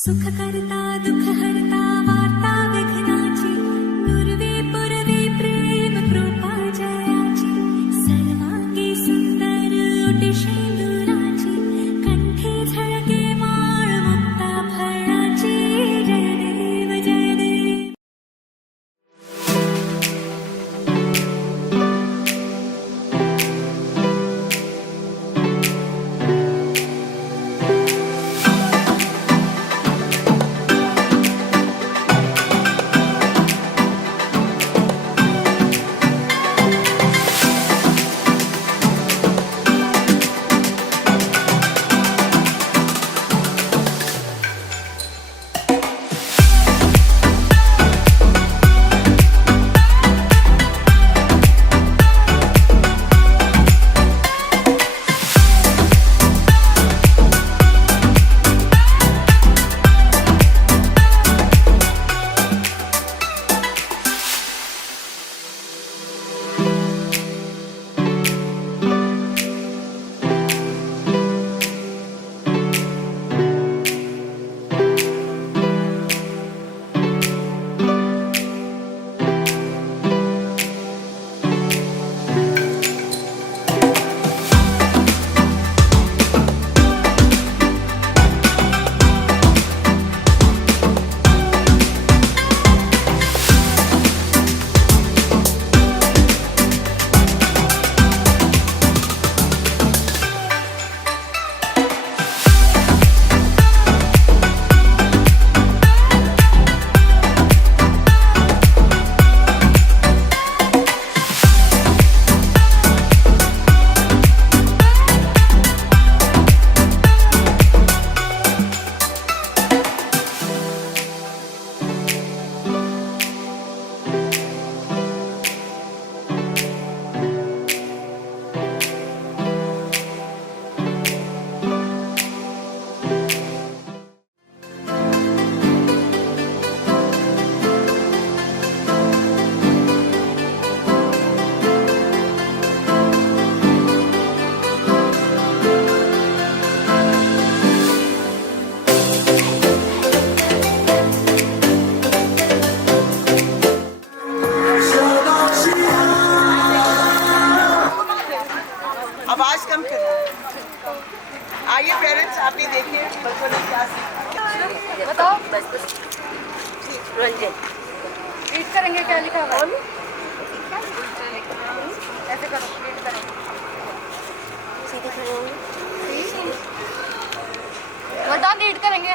सुख करता दुख हरता वार्ता विघ्नाची पूर्वी पूर्वी प्रेम कृपा जयाची सर्वांगी सुंदर ओटी शेंदुराची कंठी झळके माळ मुक्ता फळाची जय देव जय देव. आवाज कम करना. आइए पेरेंट्स, आप भी देखिए बच्चों ने क्या सीखा. बताओ. बस रंजन रीड करेंगे. क्या लिखा हुआ है? ऐसे करो. रीड करो. सीधे खड़े होंगे. रीड करेंगे.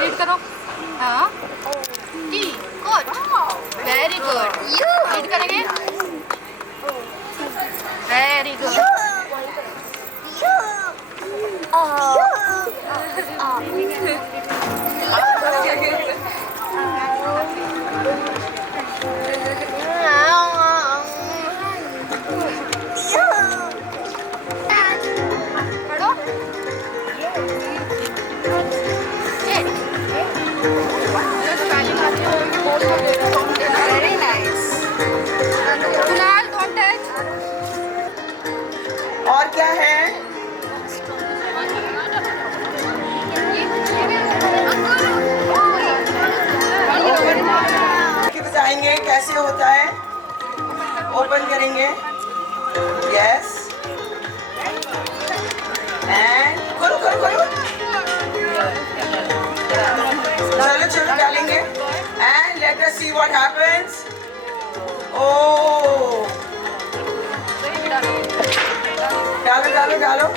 रीड करो. हाँ. टी गुड. Very good. रीड करेंगे. Very good. Very nice. Kunal, don't touch. और क्या है? बताएंगे कैसे होता है. ओपन करेंगे. यस. एंड करो करो करो. चलो चलो डालेंगे. And let us see what happens. Oh, डालो डालो डालो.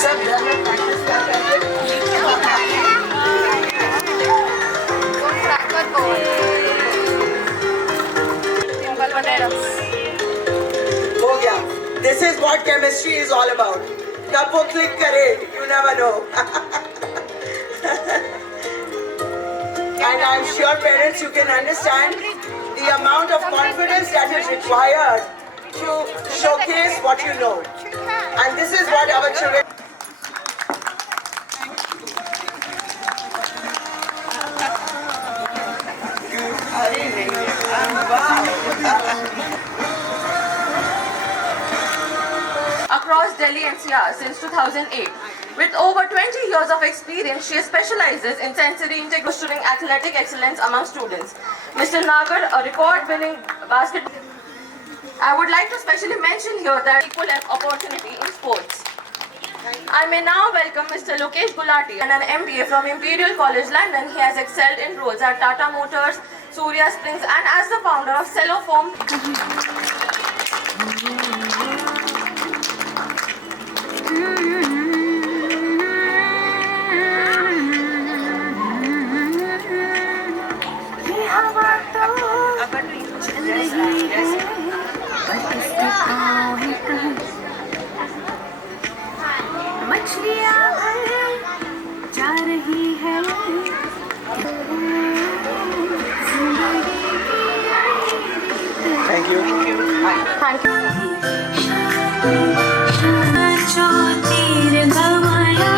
सब घर में प्रैक्टिस कर रहे हैं. हो गया. This is what chemistry is all about. कब वो क्लिक करे, you never know. And I'm sure parents, you can understand the amount of confidence that is required To showcase what you know. And this is what our children... Across Delhi NCR since 2008. With over 20 years of experience, she specializes in sensory integration, athletic excellence among students. Mr. Nagar, a record-winning basketball. I would like to specially mention here that equal opportunity in sports. I may now welcome Mr. Lokesh Gulati, and an MBA from Imperial College London. He has excelled in roles at Tata Motors, Surya Springs, and as the founder of Cello Foam. मछलियाँ जा रही है Thank you. Thank you. ज्योतिर्गमया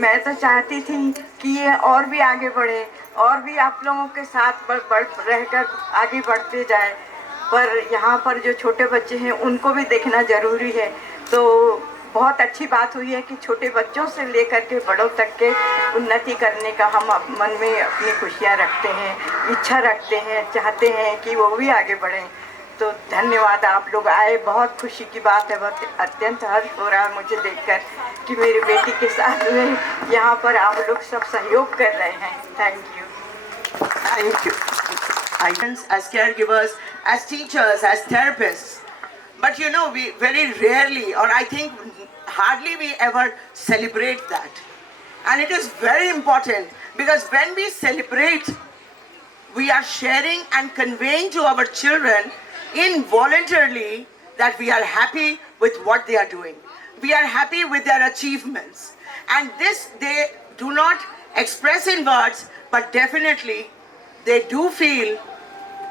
मैं तो चाहती थी कि ये और भी आगे बढ़े और भी आप लोगों के साथ रहकर आगे बढ़ते जाए, पर यहाँ पर जो छोटे बच्चे हैं उनको भी देखना ज़रूरी है। तो बहुत अच्छी बात हुई है कि छोटे बच्चों से लेकर के बड़ों तक के उन्नति करने का हम मन में अपनी खुशियाँ रखते हैं, इच्छा रखते हैं, चाहते हैं कि वो भी आगे बढ़ें। तो धन्यवाद, आप लोग आए, बहुत खुशी की बात है, बहुत अत्यंत हर्ष हो रहा है मुझे देखकर कि मेरी बेटी के साथ में यहाँ पर आप लोग सब सहयोग कर रहे हैं। Thank you. Thank you. As caregivers, as teachers, as therapists. But you know, we very rarely, or I think hardly we ever celebrate that. And it is very important because when we celebrate, we are sharing and conveying to our children involuntarily that we are happy with what they are doing. We are happy with their achievements. And this they do not express in words, but definitely they do feel,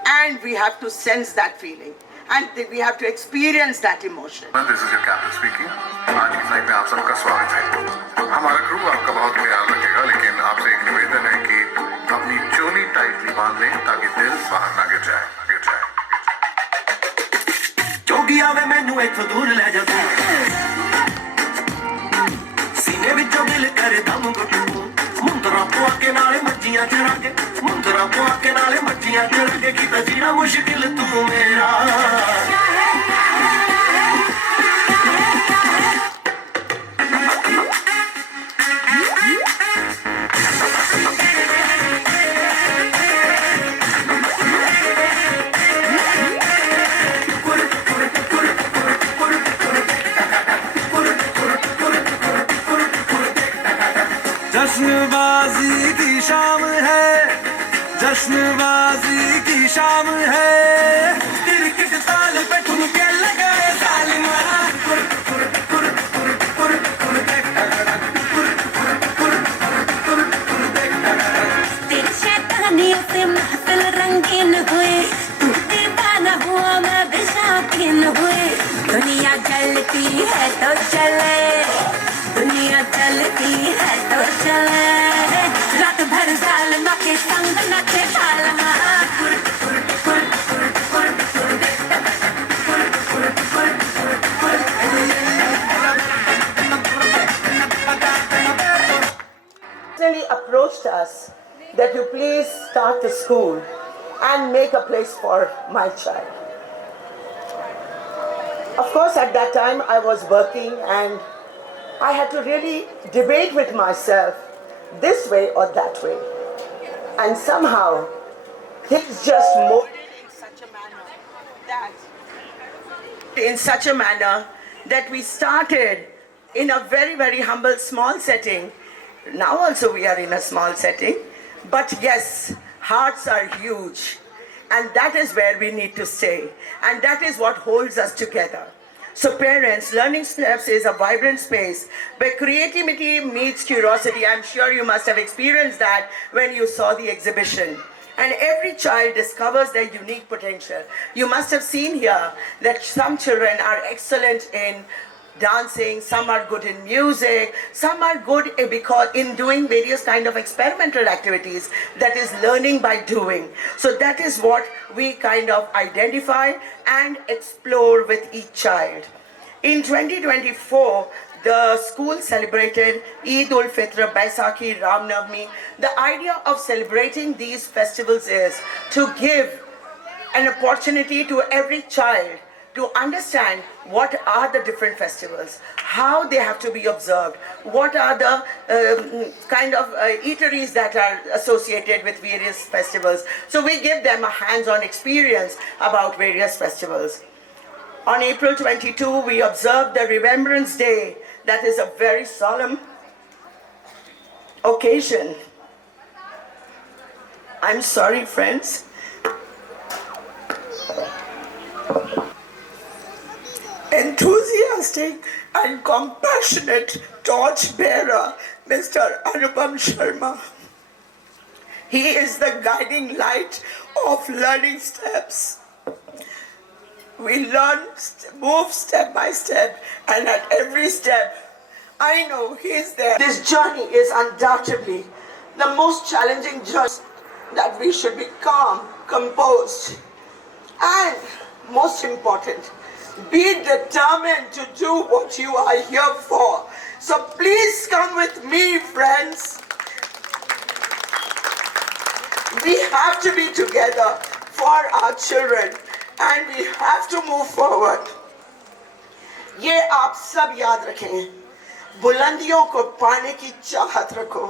and we have to sense that feeling. And we have to experience that emotion. This is your captain speaking. आज की flight में आप सबका स्वागत है। हमारा crew आपका बहुत ख्याल रखेगा, लेकिन आपसे एक निवेदन है कि अपनी चोली टाइटली बांध लें ताकि दिल बाहर ना गिर जाए। जोगी आवे मैनू इत्थों दूर ले जा तू, सीने विचों दिल करे दम घुटू, मुंदरा पुआ के नाले मच्छियां चढ़ा के, मुंदरा पुआ के नाले मच्छियां चढ़ा के, कीता जीना मुश्किल तू मेरा। जश्नबाजी की शाम है, जश्नबाजी की शाम है, क्रिकेट ताल पे ठुमके लगाए तालिमा। तेरी शैतानियों से महफिल रंगीन हुए, तू दीवाना हुआ मैं भी शौकीन हुए। दुनिया चलती है तो चले, दुनिया चलती है तो चले, रात भर जालमा के संग नचे तालमा। Personally approached us that you please start the school and make a place for my child. Of course, at that time I was working and I had to really debate with myself this way or that way. And somehow things just molded in such a manner that we started in a very, very humble, small setting. Now also we are in a small setting, but yes, hearts are huge. And that is where we need to stay. And that is what holds us together. So parents, Learning Steps is a vibrant space where creativity meets curiosity. I'm sure you must have experienced that when you saw the exhibition. And every child discovers their unique potential. You must have seen here that some children are excellent in dancing, some are good in music, some are good in doing various kind of experimental activities, that is learning by doing. So that is what we kind of identify and explore with each child. In 2024, the school celebrated Eid ul Fitr, Baisakhi, Ram Navami. The idea of celebrating these festivals is to give an opportunity to every child to understand what are the different festivals, how they have to be observed, what are the kind of eateries that are associated with various festivals. So we give them a hands-on experience about various festivals. On April 22, we observed the Remembrance Day. That is a very solemn occasion. I'm sorry, friends. Enthusiastic and compassionate torchbearer, Mr. Anupam Sharma. He is the guiding light of Learning Steps. We learn, move step by step, and at every step, I know he is there. This journey is undoubtedly the most challenging journey, that we should be calm, composed, and most important, be determined to do what you are here for. So please come with me, friends. We have to be together for our children and we have to move forward. ये आप सब याद रखें, बुलंदियों को पाने की चाहत रखो,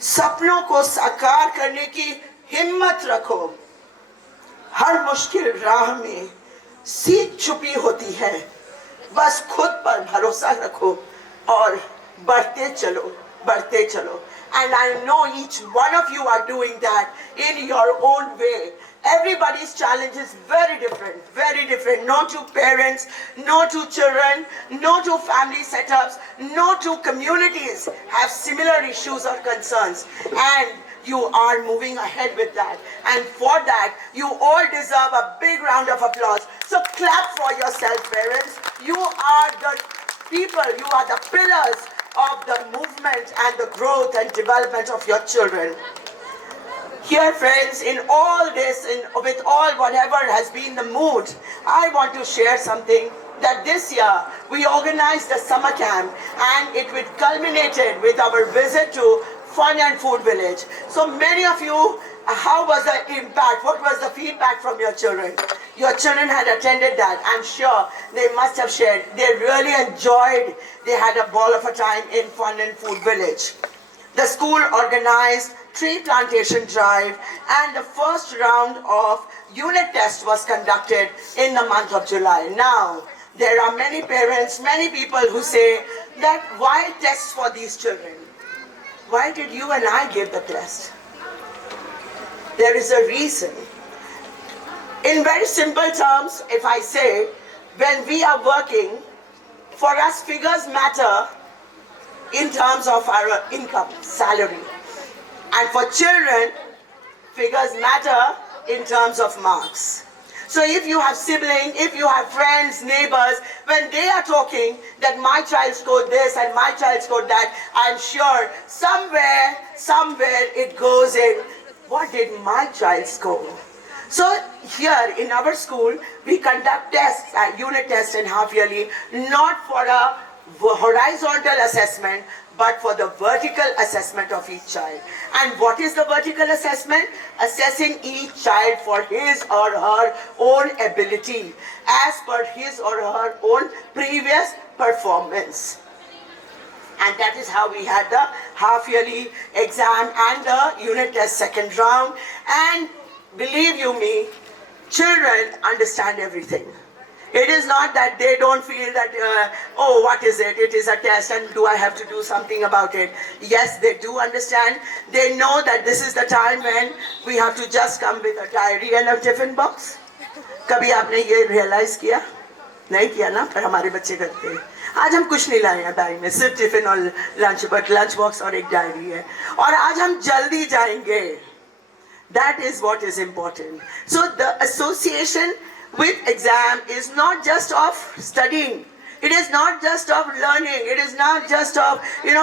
सपनों को साकार करने की हिम्मत रखो। हर मुश्किल राह में सीख छुपी होती है, बस खुद पर भरोसा रखो और बढ़ते चलो, बढ़ते चलो. And I know each one of you are doing that in your own way. Everybody's challenge is very different, very different. No two parents, no two children, no two family setups, no two communities have similar issues or concerns. And you are moving ahead with that. And for that, you all deserve a big round of applause. So clap for yourself, parents. You are the people, you are the pillars of the movement and the growth and development of your children. Here, friends, in all this, with all whatever has been the mood, I want to share something that this year we organized a summer camp and it culminated with our visit to Fun and Food Village. So many of you, how was the impact? What was the feedback from your children? Your children had attended that. I'm sure they must have shared. They really enjoyed. They had a ball of a time in Fun and Food Village. The school organized tree plantation drive and the first round of unit test was conducted in the month of July. Now, there are many parents, many people who say that why tests for these children? Why did you and I give the test? There is a reason. In very simple terms, if I say, when we are working, for us figures matter in terms of our income, salary. And for children, figures matter in terms of marks. So if you have siblings, if you have friends, neighbors, when they are talking that my child scored this and my child scored that, I'm sure somewhere it goes in, what did my child score? So here in our school, we conduct tests, unit tests and half yearly, not for a horizontal assessment, but for the vertical assessment of each child. And what is the vertical assessment? Assessing each child for his or her own ability, as per his or her own previous performance. And that is how we had the half-yearly exam and the unit test second round. And believe you me, children understand everything. It is not that they don't feel that, oh, what is it? It is a test and do I have to do something about it? Yes, they do understand. They know that this is the time when we have to just come with a diary and a tiffin box. कभी आपने ये realize किया? नहीं किया ना, पर हमारे बच्चे करते हैं. आज हम कुछ नहीं लाए हैं बैग में, सिर्फ टिफिन और लंच बॉक्स और एक डायरी है. और आज हम जल्दी जाएंगे. That is what is important. So the association with exam is not just of studying. It is not just of learning. It is not just of,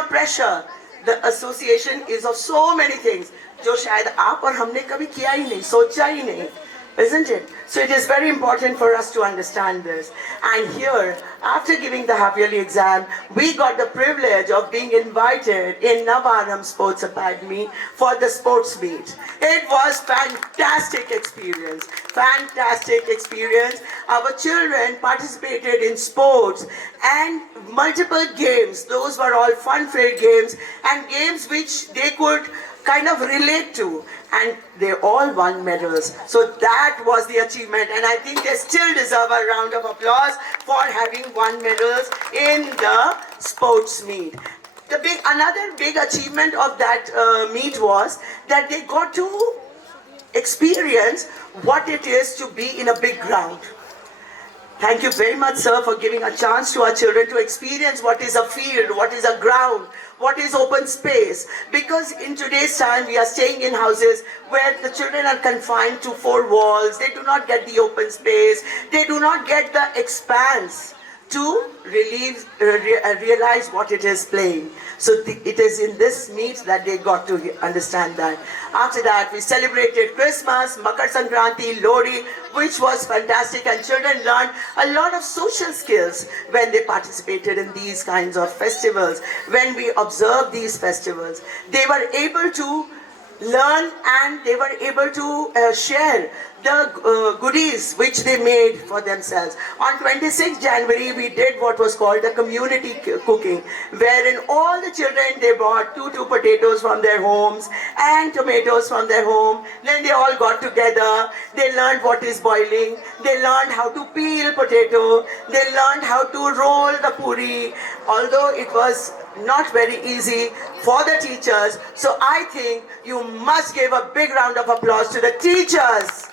pressure. The association is of so many things. जो शायद आप और हमने कभी किया ही नहीं, सोचा ही नहीं. Isn't it? So it is very important for us to understand this. And here, after giving the half yearly exam, we got the privilege of being invited in Navaram Sports Academy for the sports meet. It was fantastic experience. Fantastic experience. Our children participated in sports and multiple games. Those were all fun-filled games and games which they could kind of relate to, and they all won medals. So that was the achievement, and I think they still deserve a round of applause for having won medals in the sports meet. Another big achievement of that meet was that they got to experience what it is to be in a big ground. Thank you very much, sir, for giving a chance to our children to experience what is a field, what is a ground, what is open space. Because in today's time, we are staying in houses where the children are confined to four walls. They do not get the open space. They do not get the expanse to realize what it is playing. So it is in this meet that they got to understand that. After that, we celebrated Christmas, Makar Sankranti, Lohri, which was fantastic, and children learned a lot of social skills when they participated in these kinds of festivals. When we observed these festivals, they were able to learn and they were able to share the goodies which they made for themselves. On 26th January, we did what was called the community cooking, wherein all the children, they brought two potatoes from their homes and tomatoes from their home. Then they all got together. They learned what is boiling. They learned how to peel potato. They learned how to roll the puri. Although it was not very easy for the teachers. So I think you must give a big round of applause to the teachers.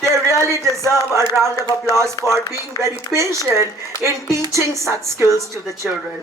They really deserve a round of applause for being very patient in teaching such skills to the children.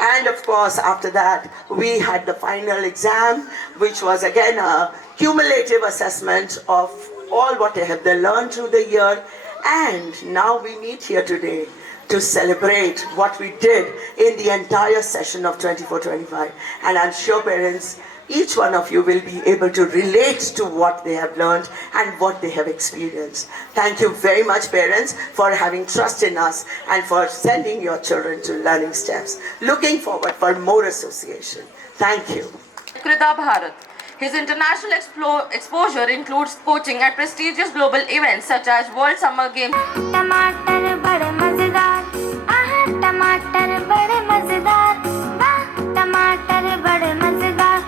And of course, after that, we had the final exam, which was again a cumulative assessment of all what they have learned through the year. And now we meet here today to celebrate what we did in the entire session of 24-25. And I'm sure parents, each one of you will be able to relate to what they have learned and what they have experienced. Thank you very much, parents, for having trust in us and for sending your children to learning steps. Looking forward for more association. Thank you. Krita Bharat. His international exposure includes coaching at prestigious global events such as World Summer Games. टमाटर बड़े मजेदार, आहा टमाटर बड़े मजेदार, वाह टमाटर बड़े मजेदार.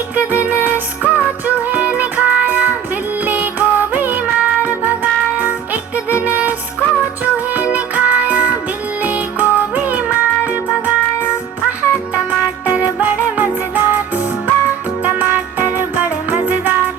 एक दिन इसको चूहे ने खाया, बिल्ली को बीमार भगाया. एक दिन इसको चूहे ने खाया, बिल्ली को बीमार भगाया. आहा टमाटर बड़े मजेदार, वाह टमाटर बड़े मजेदार.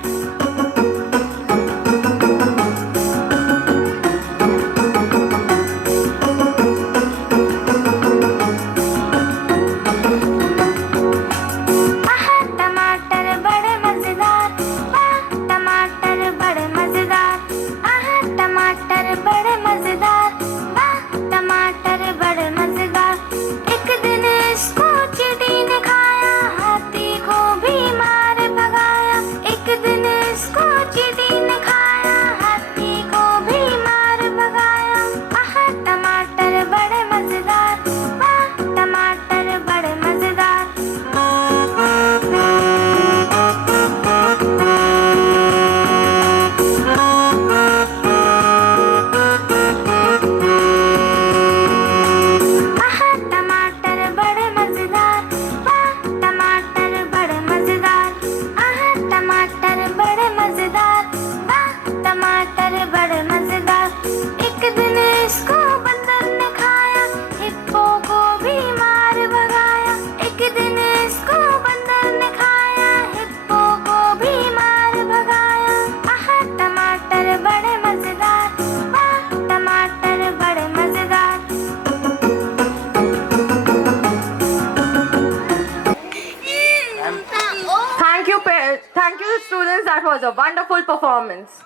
performance.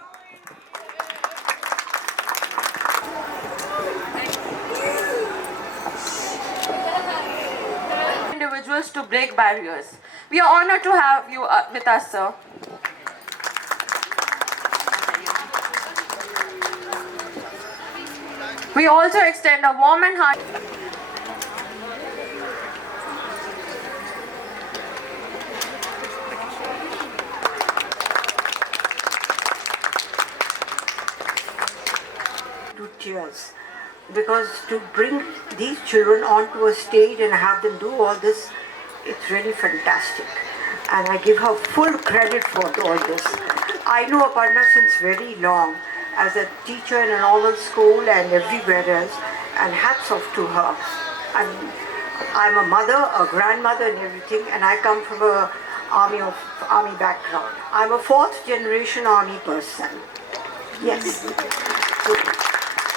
Individuals to break barriers. We are honored to have you with us, sir. We also extend a warm and hearty to tears, because to bring these children onto a stage and have them do all this, it's really fantastic, and I give her full credit for all this. I know Aparna since very long as a teacher in a normal school and everywhere else, and hats off to her. I'm a mother, a grandmother and everything, and I come from a army background. I'm a 4th generation army person. Yes. So,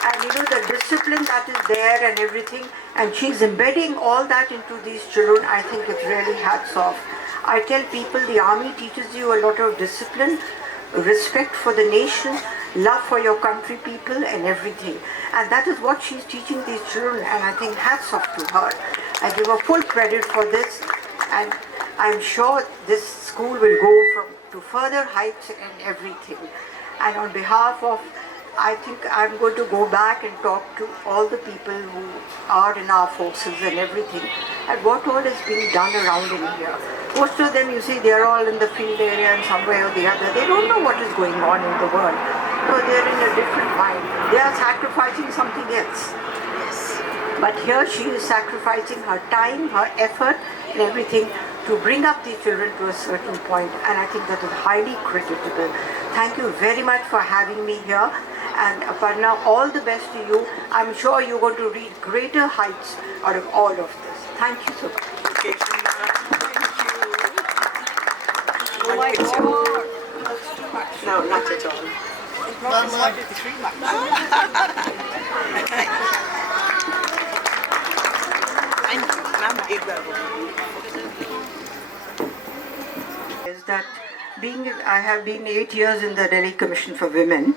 and you know the discipline that is there and everything, and she's embedding all that into these children. I think it's really hats off. I tell people the army teaches you a lot of discipline, respect for the nation, love for your country people and everything. And that is what she's teaching these children, and I think hats off to her. I give her full credit for this, and I'm sure this school will go to further heights and everything. And on behalf of, I think I'm going to go back and talk to all the people who are in our forces and everything, and what all is being done around in here. Most of them, you see, they're all in the field area and somewhere or the other. They don't know what is going on in the world. So they're in a different mind. They are sacrificing something else. Yes. But here she is sacrificing her time, her effort and everything to bring up these children to a certain point, and I think that is highly creditable. Thank you very much for having me here, and Aparna, all the best to you. I'm sure you're going to reach greater heights out of all of this. Thank you so much. Oh my God. That's too much. No, not at all. It's too much. Is that I have been 8 years in the Delhi Commission for Women,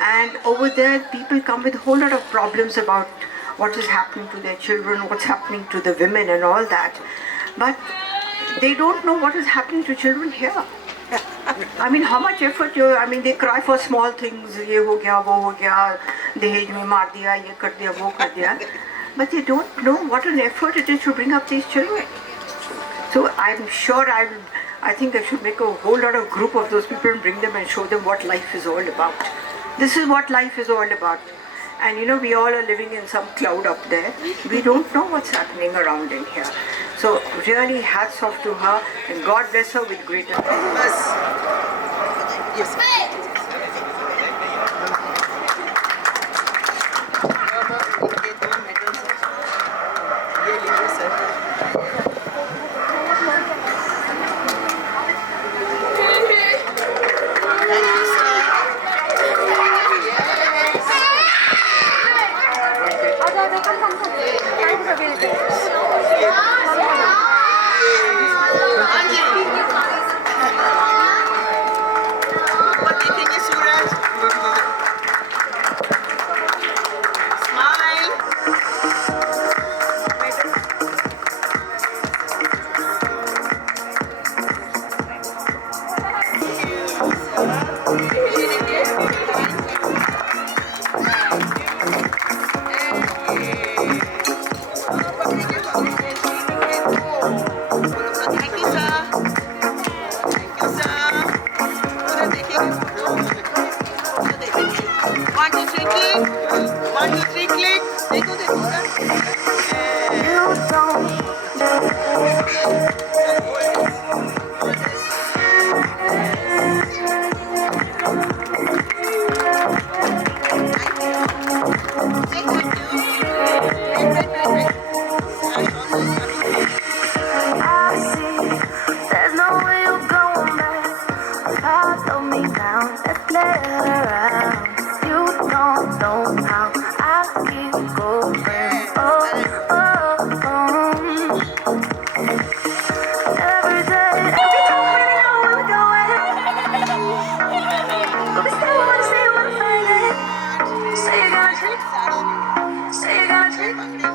and over there people come with a whole lot of problems about what is happening to their children, what's happening to the women and all that, but they don't know what is happening to children here. I mean, how much effort they cry for small things, ye ho gaya, wo ho gaya, dahej mein maar diya, ye kar diya, wo kar diya, but they don't know what an effort it is to bring up these children. So I'm sure I think I should make a whole lot of group of those people and bring them and show them what life is all about. This is what life is all about. And you know, we all are living in some cloud up there. We don't know what's happening around in here. So really hats off to her, and God bless her with greater happiness. Yes.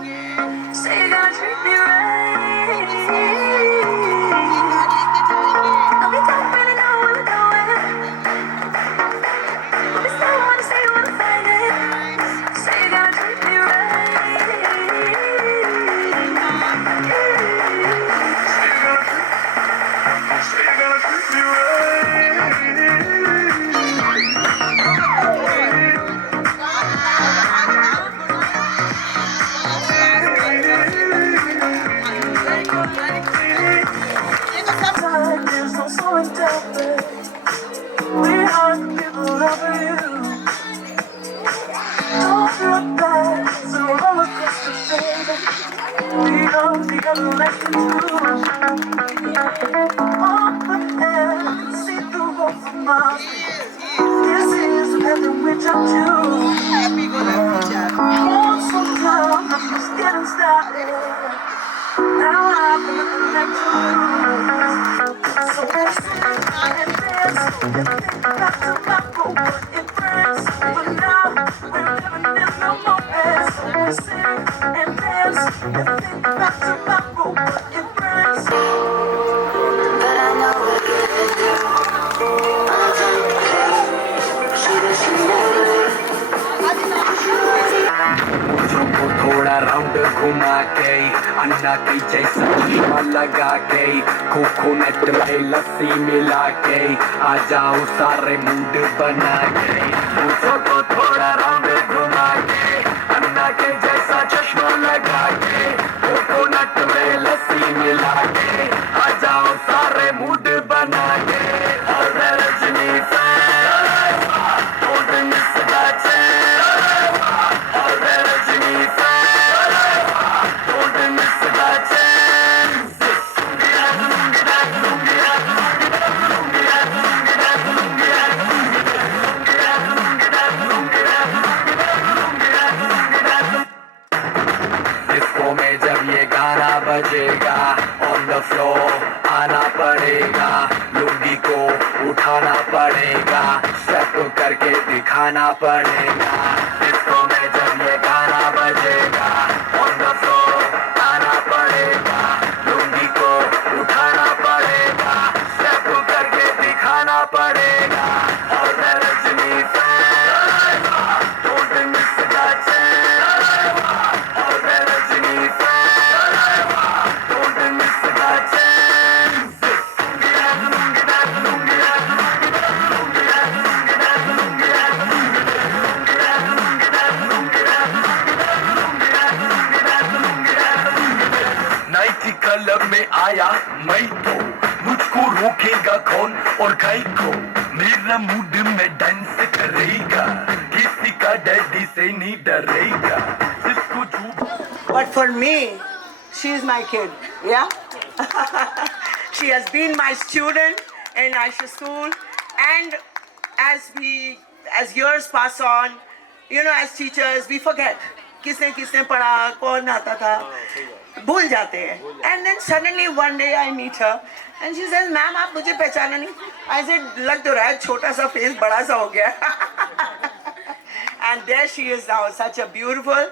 treat me right. Say you're gonna treat me right. I'll be talking and know where we're going. This time I wanna say you wanna find it. Say you're gonna treat me right. Say you're gonna treat me right. थोड़ा round घुमा के अन्ना के जैसा चश्मा लगा के coconut में लस्सी मिला के आ जाओ सारे मूड बना के मुझको थोड़ा राउंड घुमा के अन्ना के जैसा चश्मा लगा के कोकोनट में लस्सी मिला के आ जाओ सारे मूड बना के और Rajni don't miss that chance और Rajni don't miss that chance disco में जब ये गाना बजेगा ऑन द फ्लोर आना पड़ेगा लुंगी को उठाना पड़ेगा स्टेप करके दिखाना पड़ेगा डिस्को में जब ये गाना बजेगा ऑन द फ्लोर आना पड़ेगा लुंगी को उठाना पड़ेगा स्टेप करके दिखाना पड़ेगा और Rajni don't miss that chance और Rajni don't miss that chance नाइटी क्लब में आया मैं तो मुझको रोकेगा कौन और गाय को मेरा मूड में डांस करेगा किसी का डैडी से नहीं डरेगा जिसको झूठ But for me, she is my kid, yeah? She has been my student in Aisha School, and as years pass on, you know, as teachers, we forget. किसने पढ़ा, कौन आता था, भूल जाते हैं. And then suddenly one day I meet her, and she says, "Ma'am, आप मुझे पहचाना नहीं?" I said, "लग तो रहा है छोटा सा फेस बड़ा सा हो गया." And there she is now, such a beautiful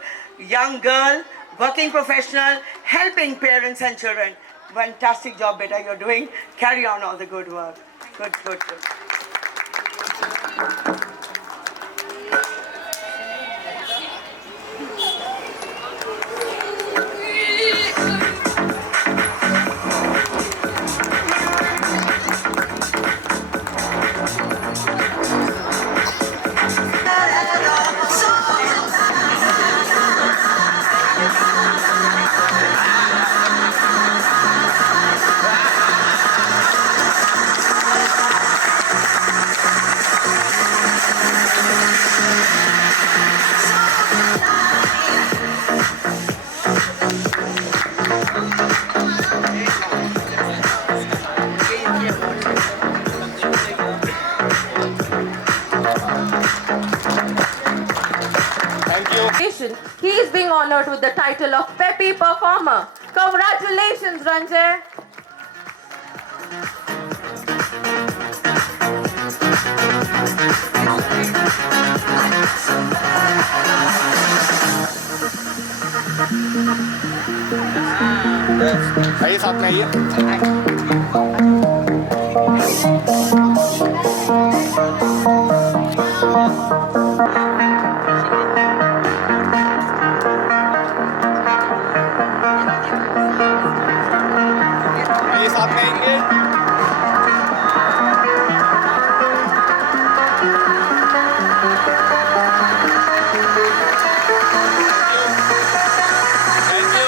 young girl, working professional, helping parents and children. Fantastic job, beta, you're doing. Carry on all the good work. Good. He is being honored with the title of Peppy Performer. Congratulations, Ranjay. आइए साथ में आइए। आइए साथ में आएंगे। Thank you.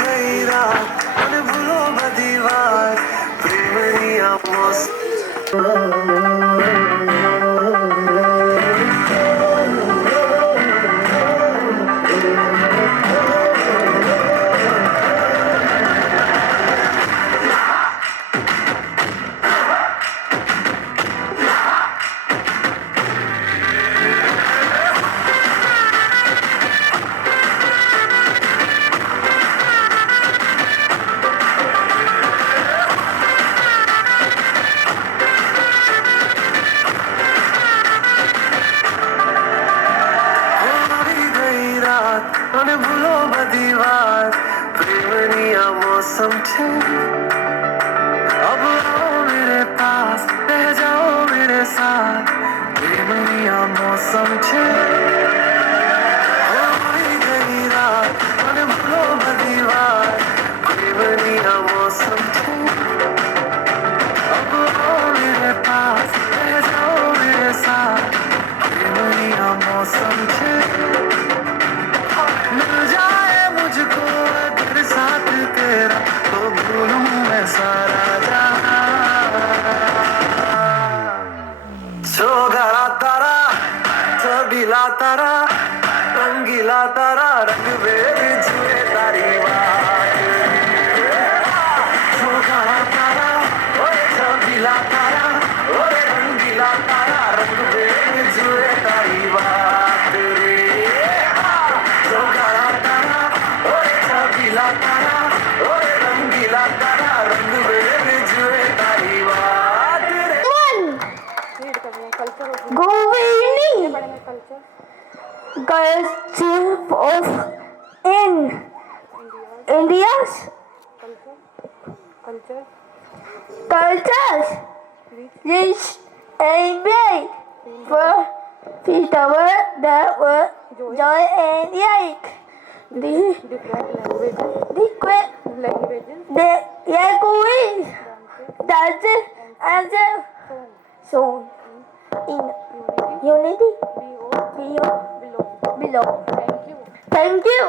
गई रात मन भूलो बदीवार प्रेमरिया मौसम मन भूलो बदीवार प्रेमरिया मौसम छे अब आओ मेरे पास रह जाओ मेरे साथ प्रेमरिया मौसम छे गई रात मन भूलो बदीवार प्रेमरिया मौसम छे अब आओ मेरे पास रह जाओ मेरे साथ प्रेमरिया मौसम छे मिल जाए मुझको अगर साथ तेरा तो भूलूं मैं सारा जहां सोगरा तारा छबीला तारा रंगीला तारा रंग में जुए तारी बात सोगरा तारा ओए छबीला तारा ओए रंगीला तारा रंग में जुए तारी बात रे सोगरा तारा ओए छबीला तारा ओए रंगीला तारा रंग में जुए तारी बात रे Governor Girls Chief of India's cultures rich and big for people that were joy and like the languages dances and song in unity below. Thank you.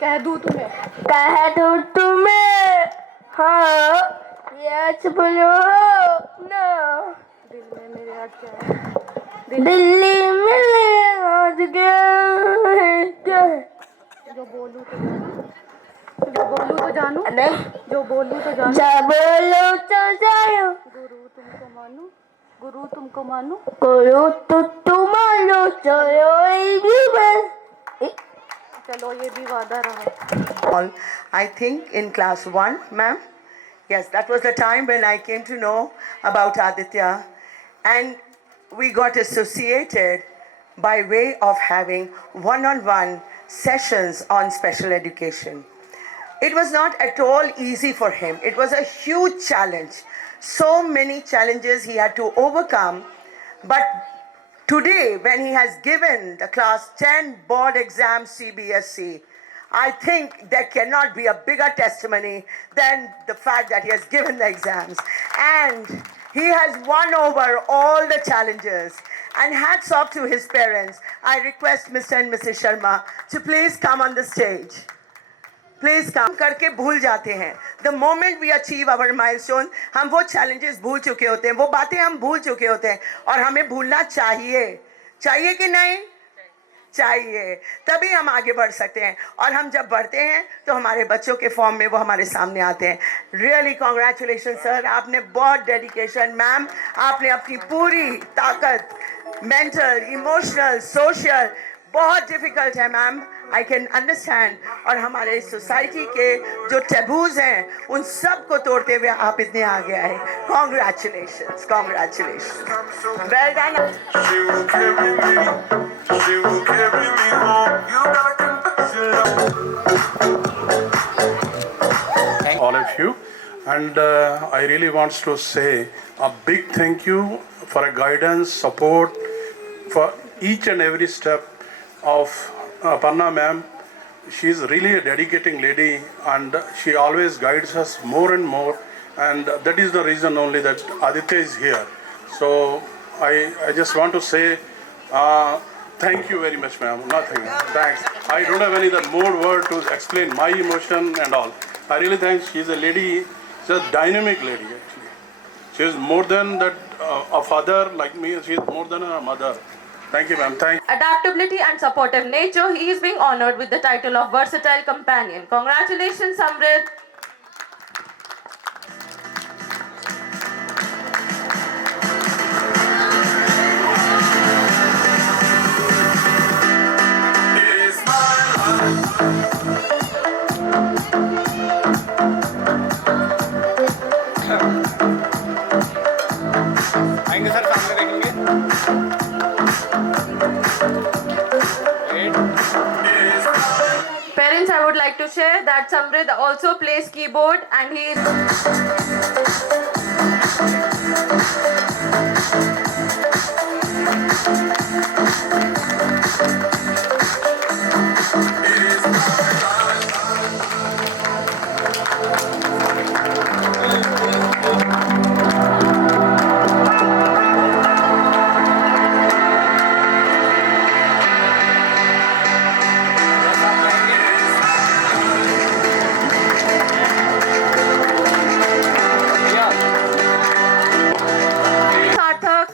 कह दूँ तुम्हें कह दूँ तुम्हें हाँ यस बोलो नो दिल में मेरे आज क्या है दिल्ली में आज क्या है क्या है? जो बोलूँ तो जानू नहीं जो बोलूँ तो जानू जब बोलो तो जाओ गुरु तुमको मानू करो तो तुम्हारो चलो चलो ये भी वादा रहा All, I think in class 1, ma'am. Yes, that was the time when I came to know about Aditya, and we got associated by way of having one-on-one sessions on special education. It was not at all easy for him. It was a huge challenge. So many challenges he had to overcome, but today, when he has given the class 10 board exam CBSE, I think there cannot be a bigger testimony than the fact that he has given the exams. And he has won over all the challenges. And hats off to his parents. I request Mr. and Mrs. Sharma to please come on the stage. Please काम करके भूल जाते हैं. The moment we achieve our milestone, हम वो challenges भूल चुके होते हैं, वो बातें हम भूल चुके होते हैं, और हमें भूलना चाहिए. चाहिए कि नहीं? चाहिए. तभी हम आगे बढ़ सकते हैं, और हम जब बढ़ते हैं तो हमारे बच्चों के फॉर्म में वो हमारे सामने आते हैं. रियली कॉन्ग्रेचुलेशन सर, आपने बहुत डेडिकेशन, मैम आपने अपनी पूरी ताकत, मेंटल, इमोशनल, सोशल, बहुत डिफिकल्ट है मैम, आई कैन अंडरस्टैंड। और हमारे सोसाइटी के जो टैबूज हैं उन सब को तोड़ते हुए आप इतने आगे आए। Congratulations, congratulations, well done. All of you, and I really want to say a big thank you for a guidance, support for each and every step of Aparna ma'am. She is really a dedicating lady, and she always guides us more and more, and that is the reason only that Aditya is here. So I just want to say thank you very much, ma'am. Nothing. Thanks. I don't have any other more word to explain my emotion and all. I really think she is a lady, she's a dynamic lady actually. She is more than that a father like me, she is more than a mother. Thank you, ma'am. Thank you. Adaptability and supportive nature, he is being honored with the title of Versatile Companion. Congratulations, Samrit. आएंगे sir, सामने देखेंगे। Parents, I would like to share that Samrit also plays keyboard and he Sarthak.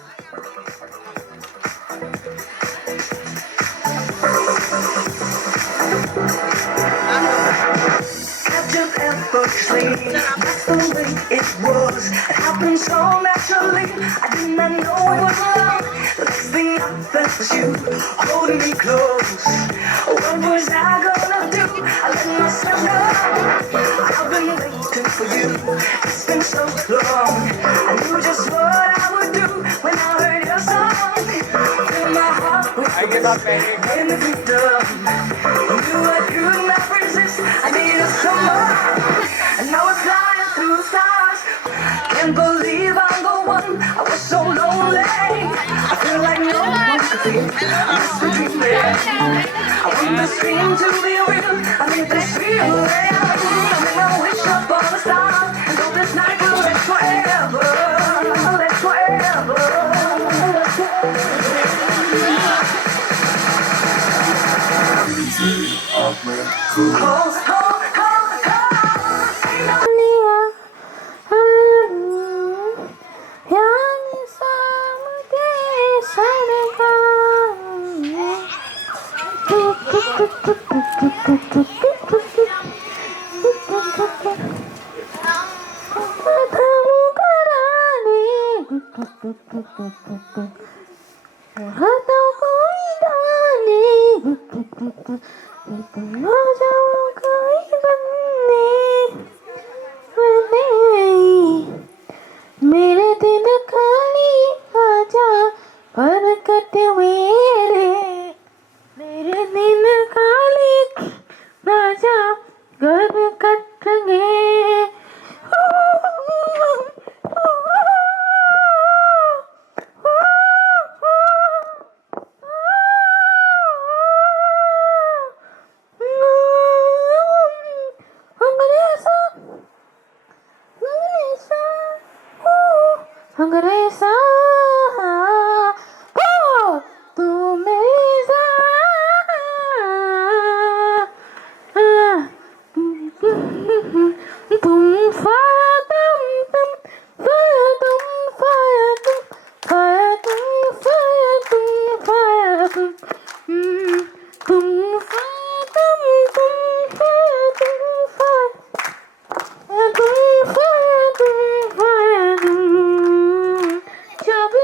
Captain effortlessly, that's the way it was. It happened so naturally, I did not know it was love. The next thing I felt was you holding me close. What was I gonna do? I let myself go. I've been waiting for you, it's been so long. I knew just what I would do when I heard your song. Fill my heart with in the freedom. Knew I could not resist, I needed some more. And now we're flying through the stars. Can't believe I'm the one. I was so lonely. I feel like no one could feel. I must be dreaming. I want this dream to be real. I need this feel real. I make my wish up on the stars. And hope this night will last forever. Last forever. मेरे दिन खाली आजा बरकत मेरे दिन खाली राजा घर कटेंगे अंग्रेजा तू मेरी तुम फायदम जब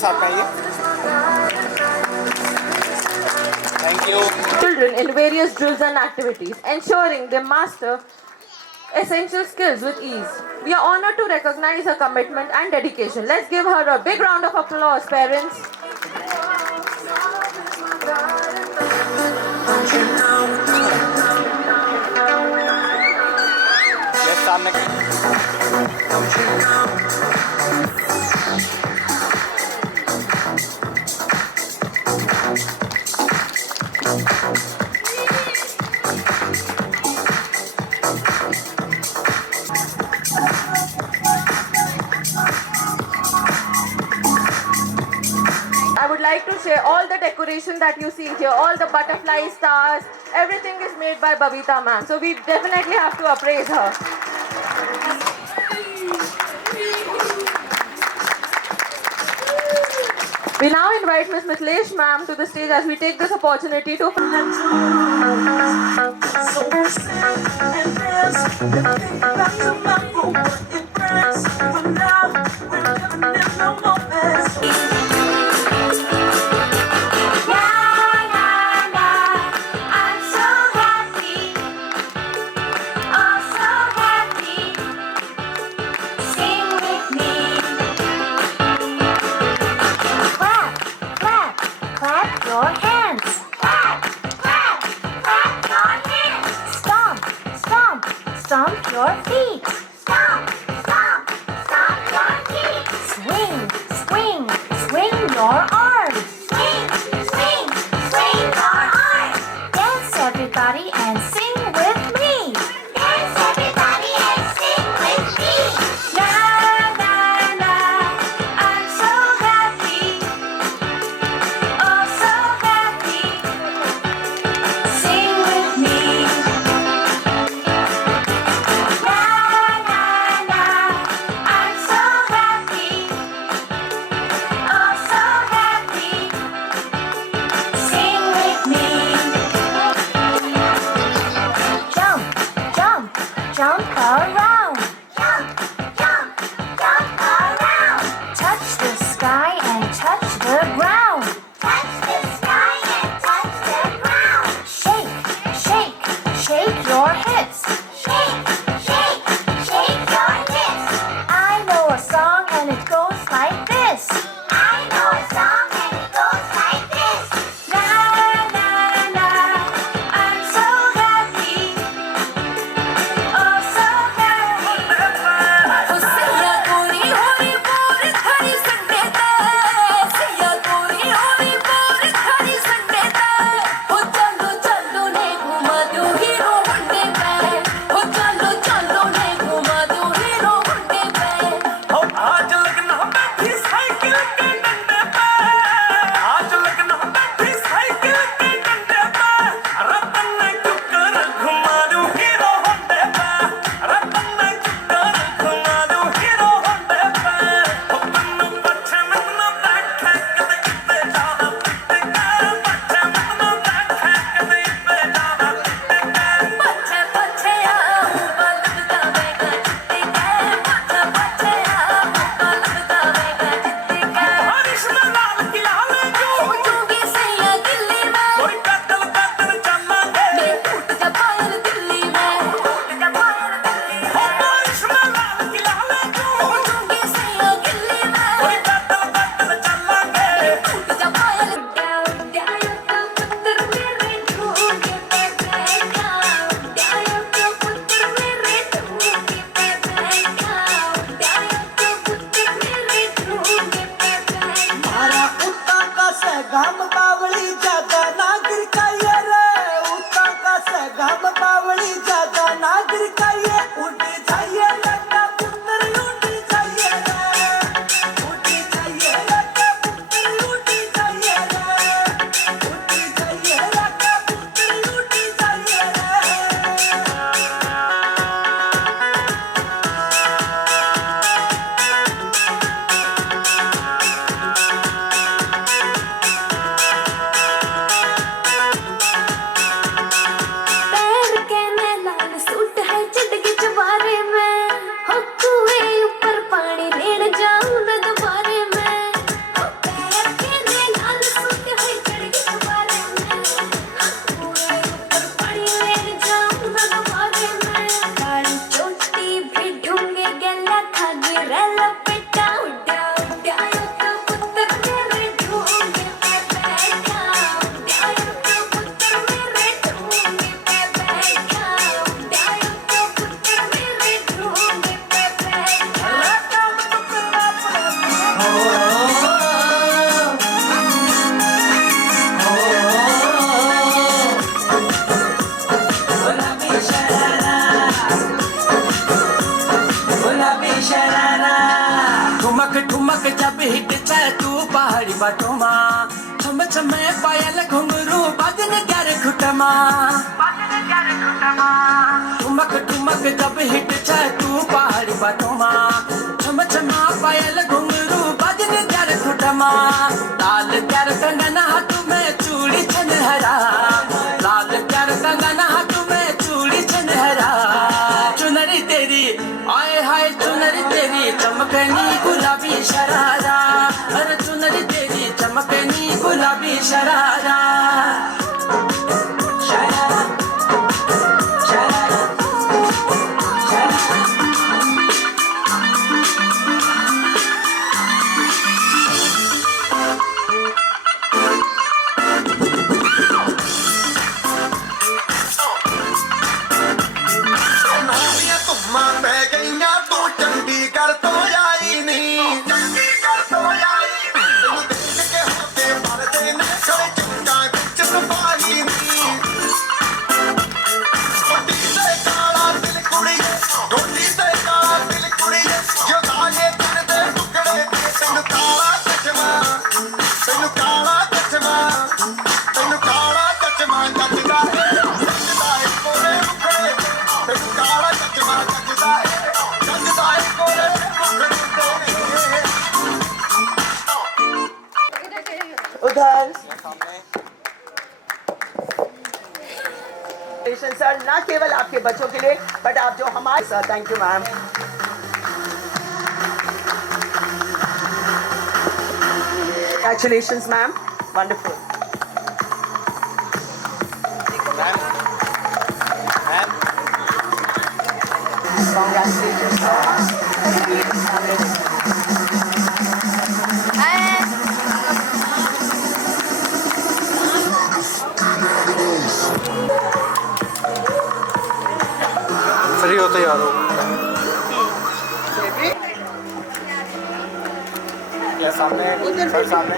साथ में आइए। Thank you. Children in various drills and activities, ensuring they master essential skills with ease. We are honored to recognize her commitment and dedication. Let's give her a big round of applause, parents. Yes, सामने। I would like to share all the decoration that you see here, all the butterfly stars, everything is made by Babita ma'am. So we definitely have to appraise her. We now invite Ms. Mithilesh ma'am to the stage as we take this opportunity to Clap your hands. Clap, clap, clap your hands. Stomp, stomp, stomp your feet. Stomp, stomp, stomp your feet. Swing, swing, swing your arms. Swing, swing, swing your arms. Dance everybody and sing with me. Dance everybody and sing with me. La la la, I'm so happy. Oh, so happy. Sing with me. La la la, I'm so happy. Oh, so happy. Sing with me. Jump, jump, jump around. Jump, jump, jump around. Touch the sky and touch the ground. Touch the sky and touch the ground. Shake, shake, shake your hips. Shake, shake, shake your hips. I know a song and it goes like this. I know a song and it goes like this. La la la, I'm so happy. Oh, so happy. बातों माँ छम छमे पायल घुंघरू बाजन ग्यारे घुटमा ठुमक ठुमक जब hit छे तू पहाड़ी बातों माँ छम छमा पायल घुंघरू बाजन ग्यारे घुटमा लाल ग्यार कंगन हाथ में चूड़ी छनहरा लाल ग्यार कंगन हाथ में चूड़ी छनहरा चुनरी तेरी आए हाय चुनरी तेरी चमकनी गुलाबी शरारा अरे चुनरी तेरी चमकनी गुलाबी शरारा शरारा शरारा उधर सर ना केवल आपके बच्चों के लिए बट आप जो हमारे sir thank you ma'am Congratulations ma'am wonderful congratulations free होते यार हो या सामने सर सामने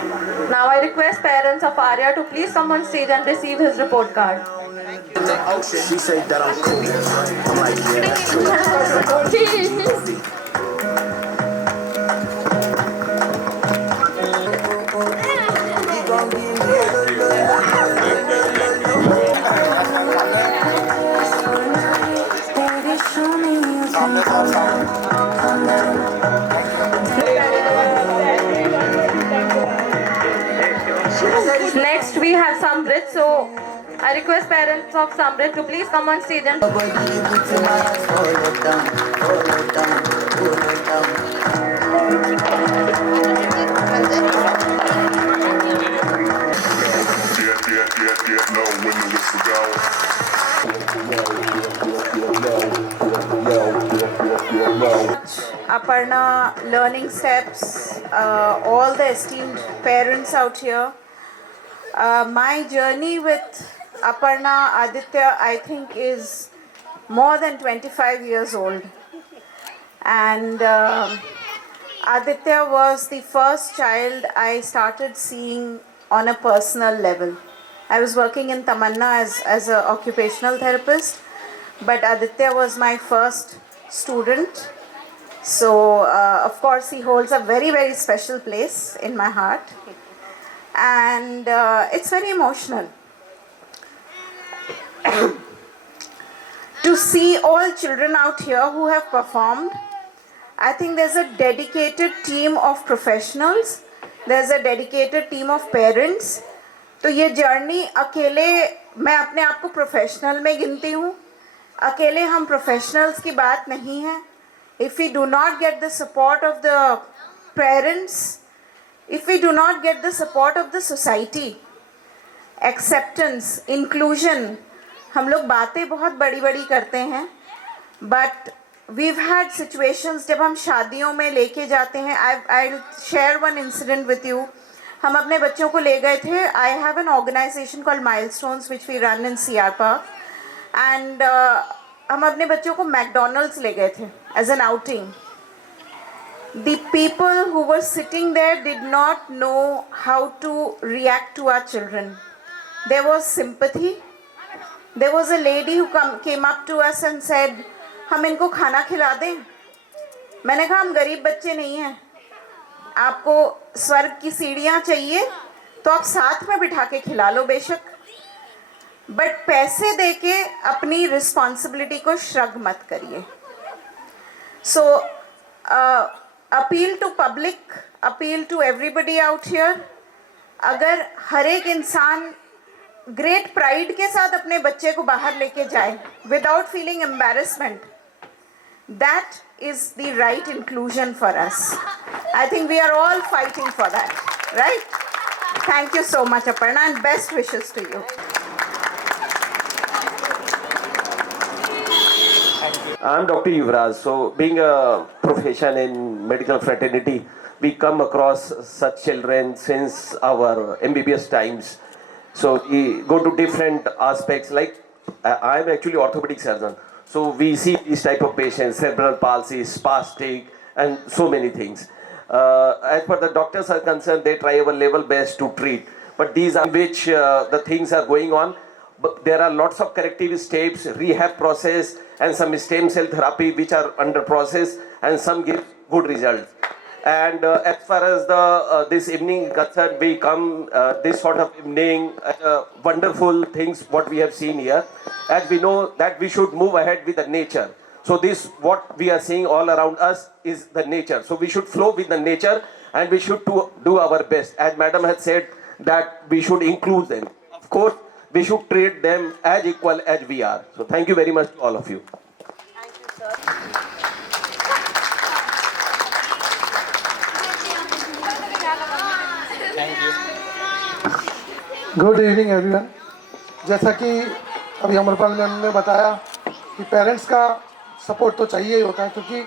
Now I request parents of Arya to please come on stage and receive his report card. She said that I'm cool. I'm like, yeah, that's true. Next we have Samrit, so I request parents of Samrit to please come on stage and know when the whistle Aparna, Learning Steps, all the esteemed parents out here. My journey with Aparna Aditya, I think, is more than 25 years old. And Aditya was the first child I started seeing on a personal level. I was working in Tamanna as an occupational therapist, but Aditya was my first student. So, of course, he holds a very, very special place in my heart. And it's very emotional. To see all children out here who have performed, I think there's a dedicated team of professionals, there's a dedicated team of parents. तो ये journey अकेले मैं अपने आप को professional में गिनती हूँ अकेले हम प्रोफेशनल्स की बात नहीं है if we do not get the support of the parents if we do not get the support of the society acceptance inclusion हम लोग बातें बहुत बड़ी-बड़ी करते हैं but we've had situations जब हम शादियों में लेके जाते हैं I'll share one incident with you हम अपने बच्चों को ले गए थे I have an organization called Milestones which we run in CR Park and हम अपने बच्चों को McDonald's ले गए थे as an outing the people who were sitting there did not know how to react to our children there was sympathy there was a lady who came up to us and said हम इनको खाना खिला दें मैंने कहा हम गरीब बच्चे नहीं हैं आपको स्वर्ग की सीढ़ियाँ चाहिए तो आप साथ में बिठा के खिला लो बेशक, बट पैसे दे के अपनी रिस्पॉन्सिबिलिटी को श्रग मत करिए। So appeal to public, appeal to everybody out here, अगर हर एक इंसान ग्रेट प्राइड के साथ अपने बच्चे को बाहर लेके जाए without feeling embarrassment, that is the right inclusion for us. I think we are all fighting for that, right? Thank you so much, Aparna, and best wishes to you. I'm Dr. Yuvraj. So, being a profession in medical fraternity, we come across such children since our MBBS times. So, we go to different aspects. Like, I'm actually orthopedic surgeon. So, we see these type of patients, cerebral palsy, spastic, and so many things. As per the doctors are concerned, they try our level best to treat. But these are which the things are going on. But there are lots of corrective steps, rehab process, and some stem cell therapy which are under process, and some give good results. And as far as the this evening is concerned, we come this sort of evening, wonderful things what we have seen here, as we know that we should move ahead with the nature. So this what we are seeing all around us is the nature. So we should flow with the nature, and we should do our best. As Madam has said that we should include them. Of course, we should treat them as equal as we are. So thank you very much to all of you. Thank you, sir. Good evening everyone. जैसा कि अभी Amarpal ma'am ने बताया कि parents का support तो चाहिए ही होता है, क्योंकि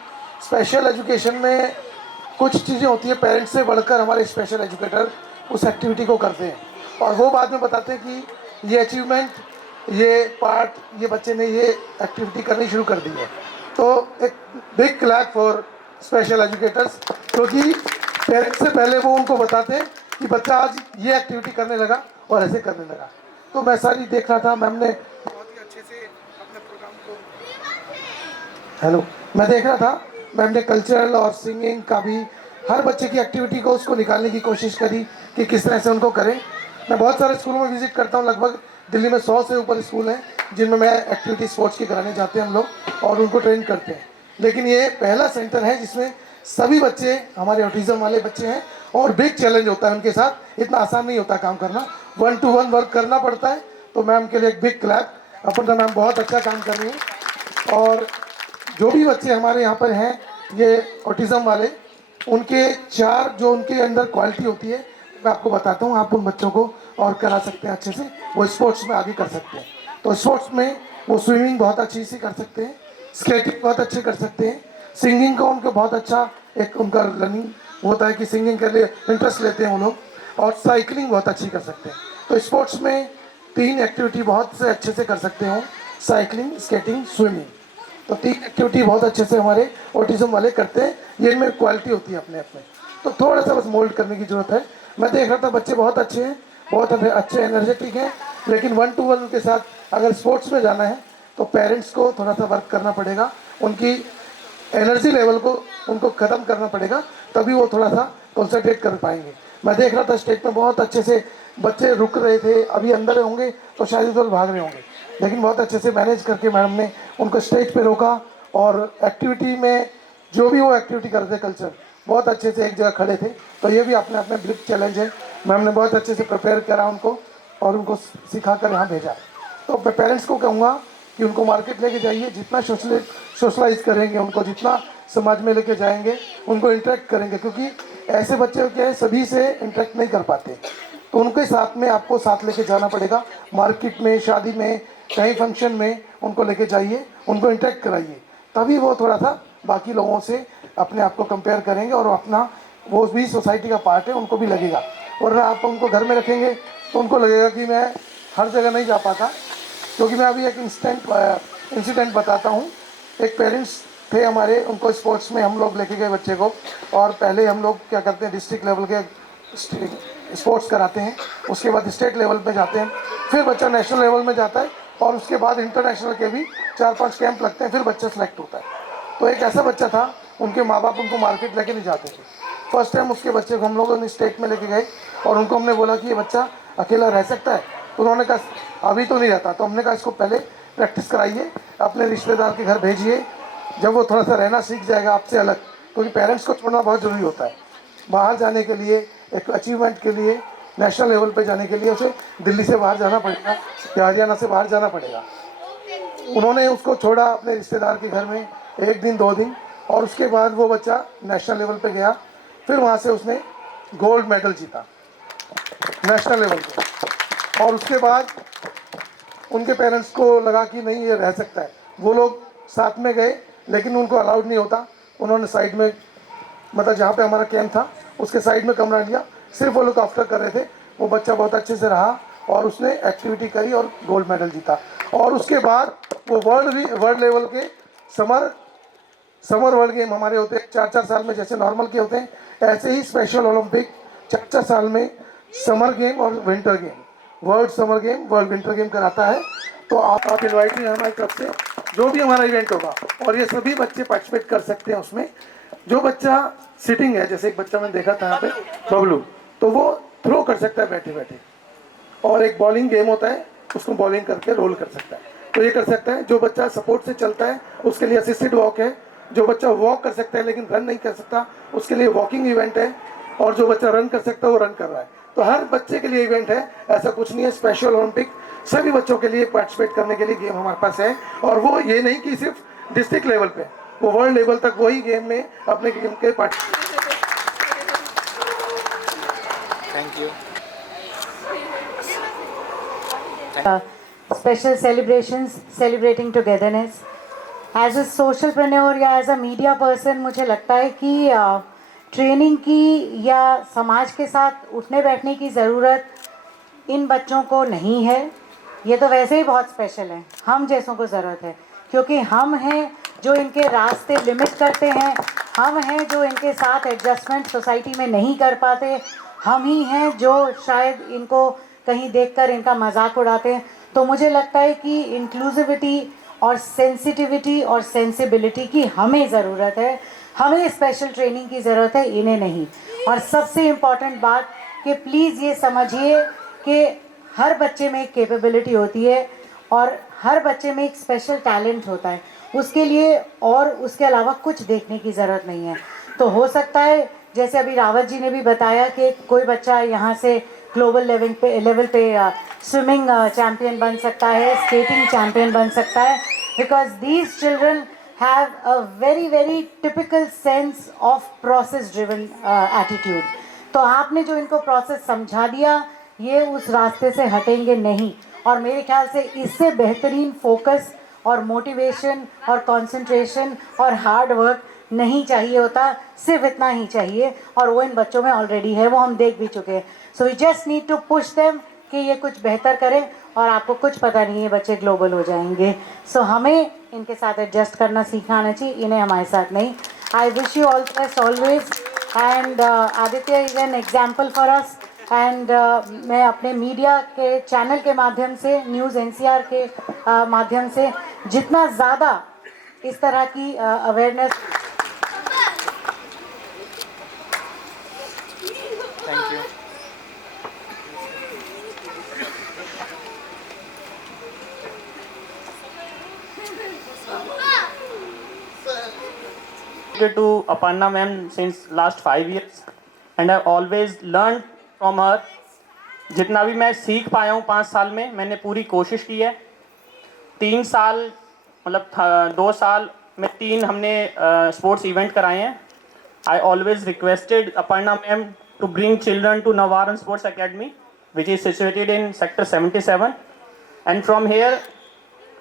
स्पेशल एजुकेशन में कुछ चीज़ें होती है पेरेंट्स से बढ़कर हमारे स्पेशल एजुकेटर उस एक्टिविटी को करते हैं, और वो बाद में बताते हैं कि ये अचीवमेंट, ये पार्ट, ये बच्चे ने ये एक्टिविटी करनी शुरू कर दी है। तो एक big clap for special educators, क्योंकि पेरेंट्स से पहले वो उनको बताते हैं कि बच्चा आज ये एक्टिविटी करने लगा और ऐसे करने लगा। तो मैं सारी देख रहा था, मैम ने बहुत ही अच्छे से अपने प्रोग्राम को मैं देख रहा था, मैम ने कल्चरल और सिंगिंग का भी हर बच्चे की एक्टिविटी को उसको निकालने की कोशिश करी कि किस तरह से उनको करें। मैं बहुत सारे स्कूलों में विजिट करता हूँ, लगभग दिल्ली में 100 से ऊपर स्कूल हैं जिनमें मैं एक्टिविटी स्पोर्ट्स की कराने जाते हैं हम लोग और उनको ट्रेन करते हैं। लेकिन ये पहला सेंटर है जिसमें सभी बच्चे हमारे ऑटिज्म वाले बच्चे हैं, और बिग चैलेंज होता है उनके साथ, इतना आसान नहीं होता काम करना, 1-to-1 वर्क करना पड़ता है। तो मैम के लिए एक बिग क्लैप। अपन मैम बहुत अच्छा काम कर रही हैं, और जो भी बच्चे हमारे यहाँ पर हैं ये ऑटिज्म वाले, उनके 4 जो उनके अंदर क्वालिटी होती है मैं आपको बताता हूँ, आप उन बच्चों को और करा सकते हैं अच्छे से, वो स्पोर्ट्स में आगे कर सकते हैं। तो स्पोर्ट्स में वो स्विमिंग बहुत अच्छी से कर सकते हैं, स्केटिंग बहुत अच्छे कर सकते हैं, सिंगिंग का उनको बहुत अच्छा एक उनका लर्निंग होता है कि सिंगिंग के लिए इंटरेस्ट लेते हैं वो लोग, और साइकिलिंग बहुत अच्छी कर सकते हैं। तो स्पोर्ट्स में 3 एक्टिविटी बहुत से अच्छे से कर सकते हो, साइकिलिंग, स्केटिंग, स्विमिंग। तो 3 एक्टिविटी बहुत अच्छे से हमारे ऑटिज्म वाले करते हैं, ये इनमें क्वालिटी होती है अपने अपने। तो थोड़ा सा बस मोल्ड करने की ज़रूरत है। मैं देख रहा था बच्चे बहुत अच्छे हैं, बहुत अच्छे एनर्जेटिक हैं, लेकिन 1-to-1 के साथ अगर स्पोर्ट्स में जाना है तो पेरेंट्स को थोड़ा सा वर्क करना पड़ेगा, उनकी एनर्जी लेवल को उनको ख़त्म करना पड़ेगा, तभी वो थोड़ा सा कॉन्सेंट्रेट कर पाएंगे। मैं देख रहा था स्टेज में बहुत अच्छे से बच्चे रुक रहे थे, अभी अंदर होंगे तो शायद उधर भाग रहे होंगे, लेकिन बहुत अच्छे से मैनेज करके मैडम ने उनको स्टेज पे रोका, और एक्टिविटी में जो भी वो एक्टिविटी करते कल्चर बहुत अच्छे से एक जगह खड़े थे। तो ये भी अपने अपने बिग चैलेंज है। मैम ने बहुत अच्छे से प्रिपेयर करा उनको और उनको सिखा कर यहाँ भेजा। तो मैं पेरेंट्स को कहूँगा कि उनको मार्केट लेके जाइए, जितना सोशलाइज करेंगे उनको, जितना समाज में लेके जाएंगे, उनको इंटरेक्ट करेंगे, क्योंकि ऐसे बच्चे क्या है सभी से इंटरेक्ट नहीं कर पाते, तो उनके साथ में आपको साथ लेके जाना पड़ेगा। मार्केट में, शादी में, कहीं फंक्शन में उनको लेके जाइए, उनको इंटरेक्ट कराइए, तभी वो थोड़ा सा बाकी लोगों से अपने आप को कंपेयर करेंगे, और अपना वो भी सोसाइटी का पार्ट है, उनको भी लगेगा। वरना आप उनको घर में रखेंगे तो उनको लगेगा कि मैं हर जगह नहीं जा पाता। क्योंकि मैं अभी एक इंसिडेंट बताता हूँ। एक पेरेंट्स थे हमारे, उनको स्पोर्ट्स में हम लोग लेके गए बच्चे को, और पहले हम लोग क्या करते हैं डिस्ट्रिक्ट लेवल के स्पोर्ट्स कराते हैं, उसके बाद स्टेट लेवल पे जाते हैं, फिर बच्चा नेशनल लेवल में जाता है, और उसके बाद इंटरनेशनल के भी 4-5 कैंप लगते हैं, फिर बच्चा सेलेक्ट होता है। तो एक ऐसा बच्चा था, उनके माँ बाप उनको मार्केट लेके नहीं जाते थे, फर्स्ट टाइम उसके बच्चे को हम लोगों ने स्टेट में लेके गए और उनको हमने बोला कि ये बच्चा अकेला रह सकता है, तो उन्होंने कहा अभी तो नहीं रहता। तो हमने कहा इसको पहले प्रैक्टिस कराइए, अपने रिश्तेदार के घर भेजिए, जब वो थोड़ा सा रहना सीख जाएगा आपसे अलग, क्योंकि पेरेंट्स को छोड़ना बहुत ज़रूरी होता है। बाहर जाने के लिए, एक अचीवमेंट के लिए, नेशनल लेवल पे जाने के लिए उसे दिल्ली से बाहर जाना पड़ेगा या हरियाणा से बाहर जाना पड़ेगा। उन्होंने उसको छोड़ा अपने रिश्तेदार के घर में 1 दिन 2 दिन, और उसके बाद वो बच्चा नेशनल लेवल पे गया। फिर वहाँ से उसने गोल्ड मेडल जीता नेशनल लेवल पे। और उसके बाद उनके पेरेंट्स को लगा कि नहीं ये रह सकता है। वो लोग साथ में गए लेकिन उनको अलाउड नहीं होता। उन्होंने साइड में, मतलब जहाँ पे हमारा कैंप था उसके साइड में कमरा लिया, सिर्फ वो लोग आफ्टर कर रहे थे। वो बच्चा बहुत अच्छे से रहा और उसने एक्टिविटी करी और गोल्ड मेडल जीता। और उसके बाद वो वर्ल्ड लेवल के समर वर्ल्ड गेम हमारे होते हैं 4-4 साल में, जैसे नॉर्मल के होते हैं, ऐसे ही स्पेशल ओलंपिक 4-4 साल में समर गेम और winter game, world summer game, world winter game कराता है। तो आप इन्वाइट हैं हमारी तरफ से, जो भी हमारा इवेंट होगा, और ये सभी बच्चे पार्टिसिपेट कर सकते हैं उसमें। जो बच्चा सिटिंग है, जैसे एक बच्चा मैंने देखा था यहाँ पे बबलू, तो वो थ्रो कर सकता है बैठे बैठे, और एक बॉलिंग गेम होता है, उसको बॉलिंग करके रोल कर सकता है, तो ये कर सकता है। जो बच्चा सपोर्ट से चलता है उसके लिए असिस्टेड वॉक है। जो बच्चा वॉक कर सकता है लेकिन रन नहीं कर सकता उसके लिए वॉकिंग इवेंट है। और जो बच्चा रन कर सकता है वो रन कर रहा है। तो हर बच्चे के लिए इवेंट है, ऐसा कुछ नहीं है। स्पेशल ओलंपिक सभी बच्चों के लिए पार्टिसिपेट करने के लिए गेम हमारे पास है। और वो ये नहीं कि सिर्फ डिस्ट्रिक्ट लेवल पे, वो वर्ल्ड लेवल तक वही गेम में अपने गेम के participate. Thank you. Special celebrations, celebrating togetherness. As a socialpreneur या as a media person, मुझे लगता है कि ट्रेनिंग की या समाज के साथ उठने बैठने की ज़रूरत इन बच्चों को नहीं है। ये तो वैसे ही बहुत स्पेशल है, हम जैसों को ज़रूरत है, क्योंकि हम हैं जो इनके रास्ते लिमिट करते हैं, हम हैं जो इनके साथ एडजस्टमेंट सोसाइटी में नहीं कर पाते, हम ही हैं जो शायद इनको कहीं देखकर इनका मजाक उड़ाते हैं। तो मुझे लगता है कि इंक्लूसिविटी और सेंसिटिविटी और सेंसिबिलिटी की हमें ज़रूरत है, हमें स्पेशल ट्रेनिंग की ज़रूरत है, इन्हें नहीं। और सबसे इम्पॉर्टेंट बात कि प्लीज़ ये समझिए कि हर बच्चे में एक कैपेबिलिटी होती है और हर बच्चे में एक स्पेशल टैलेंट होता है, उसके लिए और उसके अलावा कुछ देखने की ज़रूरत नहीं है। तो हो सकता है जैसे अभी रावत जी ने भी बताया कि कोई बच्चा यहाँ से ग्लोबल लेवल पे स्विमिंग चैम्पियन बन सकता है, स्केटिंग चैम्पियन बन सकता है, because these children have a very typical sense of process driven attitude. तो आपने जो इनको प्रोसेस समझा दिया, ये उस रास्ते से हटेंगे नहीं। और मेरे ख्याल से इससे बेहतरीन फोकस और मोटिवेशन और कंसंट्रेशन और हार्ड वर्क नहीं चाहिए होता, सिर्फ इतना ही चाहिए, और वो इन बच्चों में ऑलरेडी है, वो हम देख भी चुके हैं। So we just need to push them कि ये कुछ बेहतर करें, और आपको कुछ पता नहीं है बच्चे ग्लोबल हो जाएंगे। सो हमें इनके साथ एडजस्ट करना सीखना आना चाहिए, इन्हें हमारे साथ नहीं। I wish you all the best always, and Aditya is an example for us. And मैं अपने मीडिया के चैनल के माध्यम से, न्यूज़ NCR के माध्यम से जितना ज़्यादा इस तरह की awareness. Thank you. To Aparna ma'am since last 5 years and I've always learned from her. जितना भी मैं सीख पाया हूँ 5 साल में, मैंने पूरी कोशिश की है। 3 साल मतलब 2 साल में 3 हमने स्पोर्ट्स इवेंट कराए हैं। I always requested Aparna ma'am to bring children to Navaran Sports Academy, which is situated in Sector 77. And from here,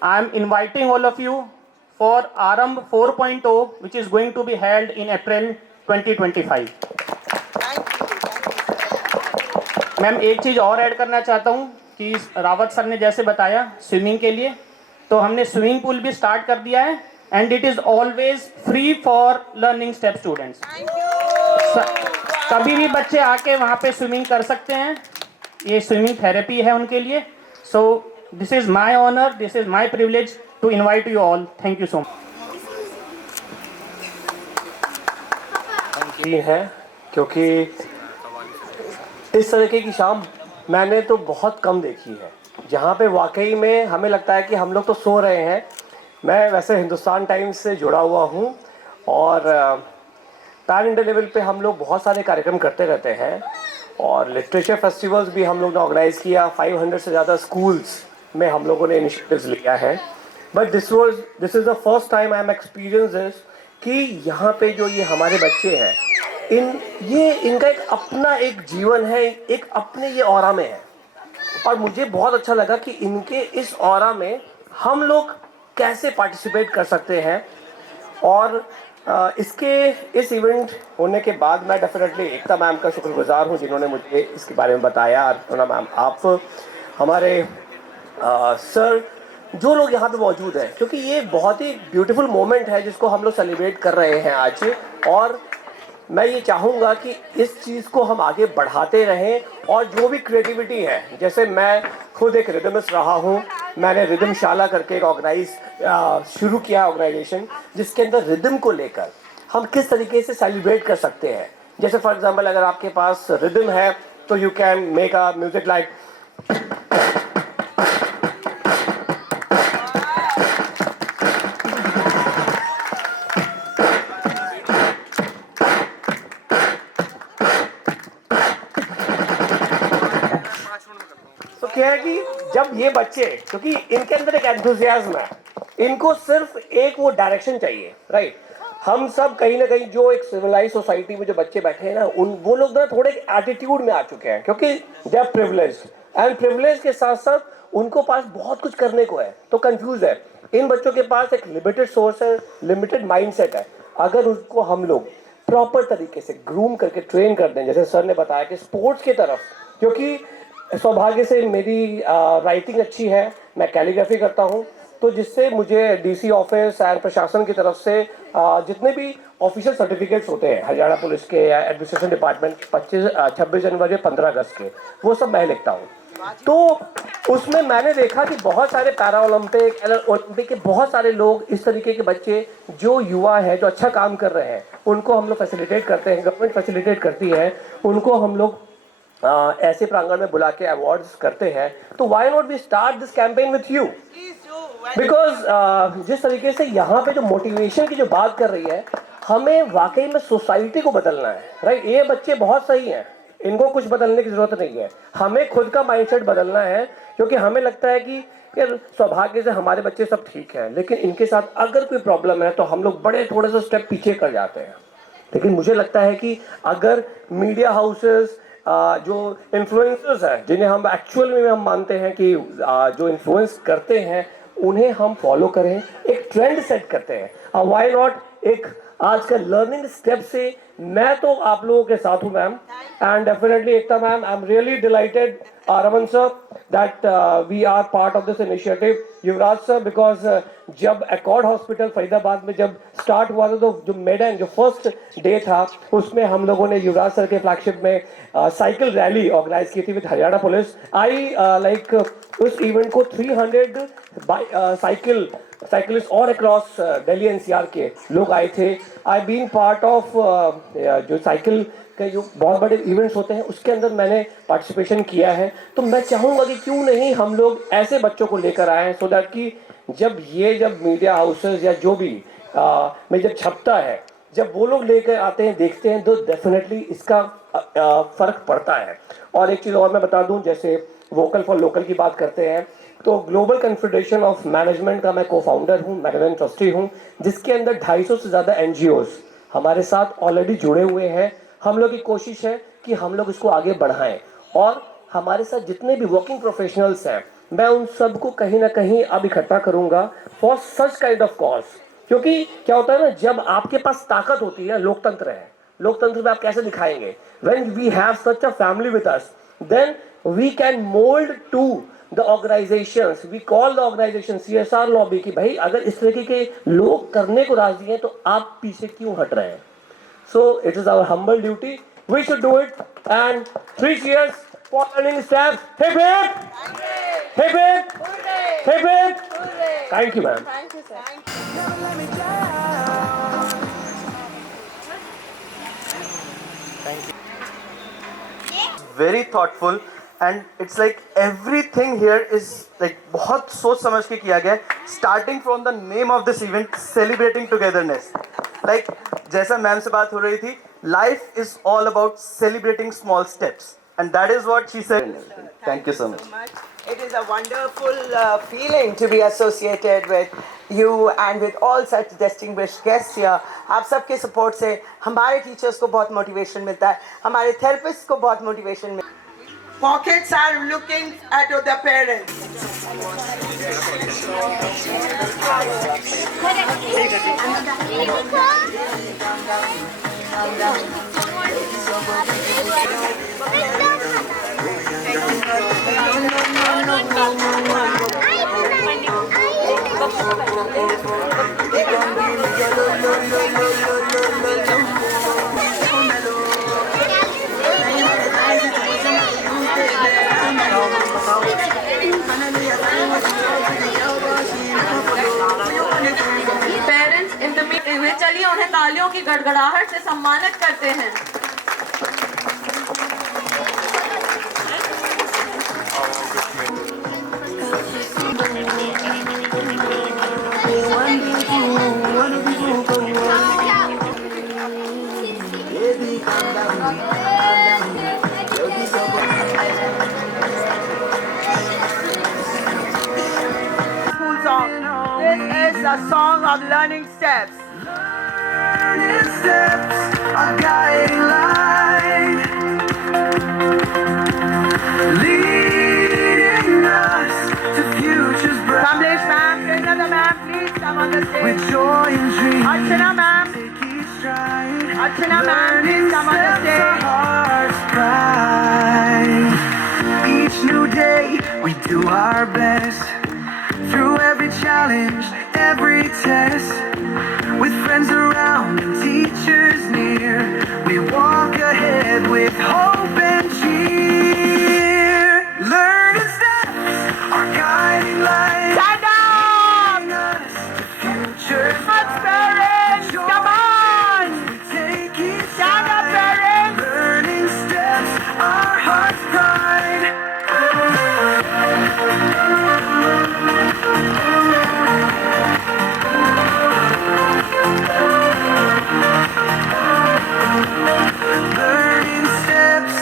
I am inviting all of you for Arambh 4.0, which is going to be held in April 2025. Ma'am एक चीज़ और add करना चाहता हूँ कि Rawat sir ने जैसे बताया swimming के लिए, तो हमने स्विमिंग पूल भी स्टार्ट कर दिया है, and it is always free for learning step students. कभी भी बच्चे आके वहाँ पे स्विमिंग कर सकते हैं, ये स्विमिंग थेरेपी है उनके लिए। So this is my honour, this is my privilege to invite you all. Thank you so much. है क्योंकि इस तरीके की शाम मैंने तो बहुत कम देखी है, जहाँ पे वाकई में हमें लगता है कि हम लोग तो सो रहे हैं। मैं वैसे हिंदुस्तान टाइम्स से जुड़ा हुआ हूँ और पैन इंडिया लेवल पे हम लोग बहुत सारे कार्यक्रम करते रहते हैं और लिटरेचर फेस्टिवल्स भी हम लोग ने ऑर्गेनाइज़ किया। 500 से ज़्यादा स्कूल्स में हम लोगों ने इनिशिएटिव्स लिया है। But this is the first time I am experience this कि यहाँ पे जो ये हमारे बच्चे हैं, इनका एक अपना एक जीवन है, एक अपने ये ऑरा में है। और मुझे बहुत अच्छा लगा कि इनके इस ऑरा में हम लोग कैसे पार्टिसिपेट कर सकते हैं। और इस इवेंट होने के बाद मैं डेफिनेटली एकता मैम का शुक्रगुजार हूँ जिन्होंने मुझे इसके बारे में बताया। अर्चना मैम, आप हमारे सर, जो लोग यहाँ पे मौजूद हैं, क्योंकि ये बहुत ही ब्यूटीफुल मोमेंट है जिसको हम लोग सेलिब्रेट कर रहे हैं आज। और मैं ये चाहूँगा कि इस चीज़ को हम आगे बढ़ाते रहें और जो भी क्रिएटिविटी है, जैसे मैं खुद एक रिदमिस्ट रहा हूँ, मैंने रिदम शाला करके एक शुरू किया ऑर्गेनाइजेशन जिसके अंदर रिदम को लेकर हम किस तरीके से सेलिब्रेट कर सकते हैं। जैसे फॉर एग्जांपल अगर आपके पास रिदम है तो you can make a music like क्या है कि जब ये बच्चे, क्योंकि इनके अंदर एक एंथुसियाज्म है, इनको सिर्फ एक वो डायरेक्शन चाहिए, राइट। हम सब कहीं ना कहीं जो एक सिविलाइज सोसाइटी में जो बच्चे बैठे हैं ना, वो लोग ना थोड़े एटीट्यूड में आ चुके हैं क्योंकि they are privileged, and privilege के साथ साथ उनको पास बहुत कुछ करने को है, तो कंफ्यूज है। इन बच्चों के पास एक लिमिटेड सोर्स है, लिमिटेड माइंडसेट है। अगर उसको हम लोग प्रॉपर तरीके से ग्रूम करके ट्रेन कर दें, जैसे सर ने बताया कि स्पोर्ट्स की तरफ, क्योंकि सौभाग्य से मेरी राइटिंग अच्छी है, मैं कैलीग्राफी करता हूँ, तो जिससे मुझे डीसी ऑफिस एंड प्रशासन की तरफ से जितने भी ऑफिशियल सर्टिफिकेट्स होते हैं हरियाणा पुलिस के या एडमिनिस्ट्रेशन डिपार्टमेंट 26 जनवरी 15 अगस्त के, वो सब मैं लिखता हूँ। तो उसमें मैंने देखा कि बहुत सारे पैरा ओलंपिक के बहुत सारे लोग, इस तरीके के बच्चे जो युवा हैं, जो अच्छा काम कर रहे हैं, उनको हम लोग फैसिलिटेट करते हैं, गवर्नमेंट फैसिलिटेट करती है, उनको हम लोग ऐसे प्रांगण में बुला के अवार्ड्स करते हैं। तो why not we start this campaign with you, because जिस तरीके से यहाँ पे जो मोटिवेशन की जो बात कर रही है, हमें वाकई में सोसाइटी को बदलना है, राइट। ये बच्चे बहुत सही हैं, इनको कुछ बदलने की जरूरत नहीं है, हमें खुद का माइंडसेट बदलना है। क्योंकि हमें लगता है कि यार सौभाग्य से हमारे बच्चे सब ठीक हैं, लेकिन इनके साथ अगर कोई प्रॉब्लम है तो हम लोग बड़े थोड़े से स्टेप पीछे कर जाते हैं। लेकिन मुझे लगता है कि अगर मीडिया हाउसेस, जो इन्फ्लुएंसर्स हैं, जिन्हें हम एक्चुअल में हम मानते हैं कि जो इन्फ्लुएंस करते हैं, उन्हें हम फॉलो करें, एक ट्रेंड सेट करते हैं। व्हाई नॉट एक आज का लर्निंग स्टेप से मैं तो आप लोगों के साथ हूं ma'am, and definitely Ekta ma'am, I am really delighted Raman sir that we are part of this initiative, Yuvraj sir, because जब एकॉर्ड हॉस्पिटल फरीदाबाद में जब स्टार्ट हुआ था, तो जो मेडन जो फर्स्ट डे था, उसमें हम लोगों ने युवराज सर के फ्लैगशिप में साइकिल रैली ऑर्गेनाइज की थी विद हरियाणा पुलिस। लाइक उस इवेंट को 300 साइकिलिस्ट और अक्रॉस दिल्ली एनसीआर के लोग आए थे। आई बीन पार्ट ऑफ जो साइकिल के जो बहुत बड़े इवेंट्स होते हैं, उसके अंदर मैंने पार्टिसिपेशन किया है। तो मैं चाहूँगा कि क्यों नहीं हम लोग ऐसे बच्चों को लेकर आए, सो दैट कि जब मीडिया हाउसेस या जो भी में जब छपता है, जब वो लोग लेकर आते हैं, देखते हैं, तो डेफिनेटली इसका फ़र्क पड़ता है। और एक चीज़ और मैं बता दूं, जैसे वोकल फॉर लोकल की बात करते हैं, तो ग्लोबल कॉन्फेडरेशन ऑफ मैनेजमेंट का मैं को-फाउंडर हूँ, मैनेजमेंट ट्रस्टी हूँ, जिसके अंदर 250 से ज़्यादा NGOs हमारे साथ ऑलरेडी जुड़े हुए हैं। हम लोग की कोशिश है कि हम लोग इसको आगे बढ़ाएं, और हमारे साथ जितने भी वर्किंग प्रोफेशनल्स हैं, मैं उन सबको कहीं ना कहीं अब इकट्ठा करूँगा for such kind of cause. क्योंकि क्या होता है ना, जब आपके पास ताकत होती है, लोकतंत्र है, लोकतंत्र में आप कैसे दिखाएंगे, when we have such a family with us, then we can mould to the organisations, we call the organisation CSR lobby, कि भाई अगर इस तरीके के लोग करने को राजी हैं तो आप पीछे क्यों हट रहे हैं। So it is our humble duty, we should do it, and 3 cheers for learning steps. Hip hip, hip hip, hip hip. Thank you, ma'am. Thank you, sir. Thank you. very thoughtful, and it's like everything here is like बहुत सोच समझ के किया गया है. Starting from the name of this event, celebrating togetherness. Like जैसा ma'am से बात हो रही थी, life is all about celebrating small steps, and that is what she said. Thank you so much. It is a wonderful feeling to be associated with you and with all such distinguished guests here. आप सबके support से हमारे teachers को बहुत motivation मिलता है, हमारे therapists को बहुत motivation मिलता है. Pockets are looking at the parents. Parents in the meeting में चलिए उन्हें तालियों की गड़गड़ाहट से सम्मानित करते हैं. School song. This is a song of learning steps. Learning steps are guiding light, leading us to futures bright. Kamlesh ma'am, another ma'am, please come on the stage. With joy and dreams, Archana ma'am. take each stride. Archana ma'am, please come on the stage. Heart's pride. Each new day, we do our best. Through every challenge, every test. With friends around and teachers near, we walk ahead with hope and cheer. Learning steps are guiding light. Stand up! Future Parents, come on! take each Stand up, parents! learning steps, our heart's pride. Learning steps,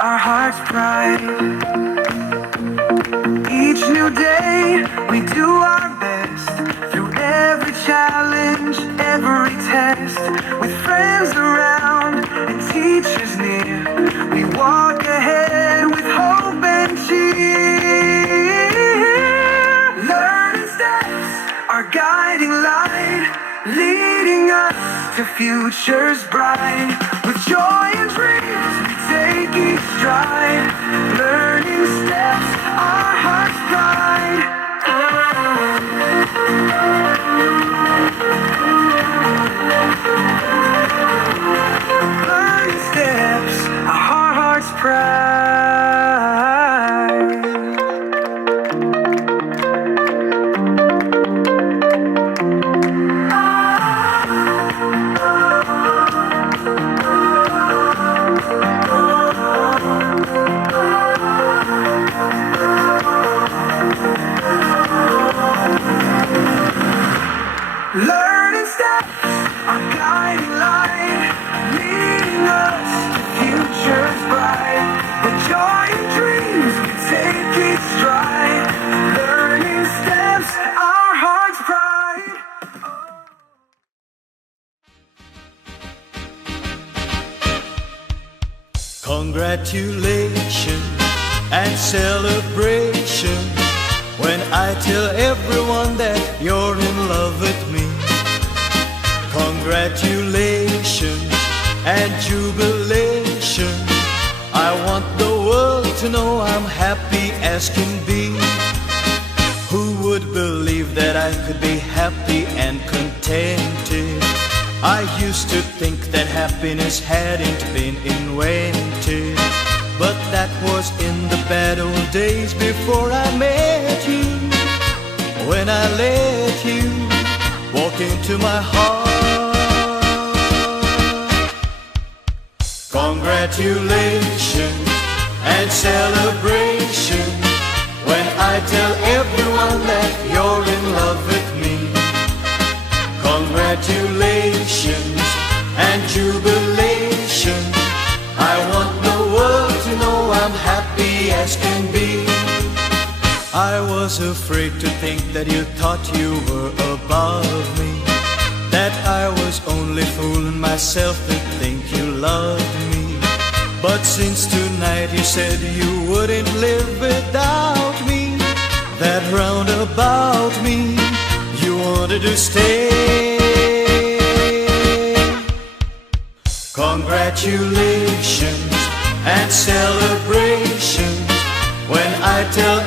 our heart's pride. Each new day, we do our best. Through every challenge, every test. With friends around and teachers near, we walk ahead with hope and cheer. Learning steps, our guiding light, leading us to futures bright. With joy and dreams, we take each stride. Learning steps, our heart's pride. Learning steps, our heart's pride. Learning steps, our guiding light, leading us to futures bright. With joy and dreams, we take each stride. Learning steps, our heart's pride. Congratulations and celebration when I tell everyone that you're in love with me. Congratulations and jubilation. I want the world to know I'm happy as can be. Who would believe that I could be happy and contented? I used to think that happiness hadn't been invented, but that was in the bad old days before I met you. When I let you walk into my heart. Congratulations and celebration when I tell everyone that you're in love with me. Congratulations and jubilation. I want the world to know I'm happy as can be. I was afraid to think that you thought you were above me, that I was only fooling myself to think you loved me. But since tonight you said you wouldn't live without me, that round about me you wanted to stay. Congratulations and celebrations when I tell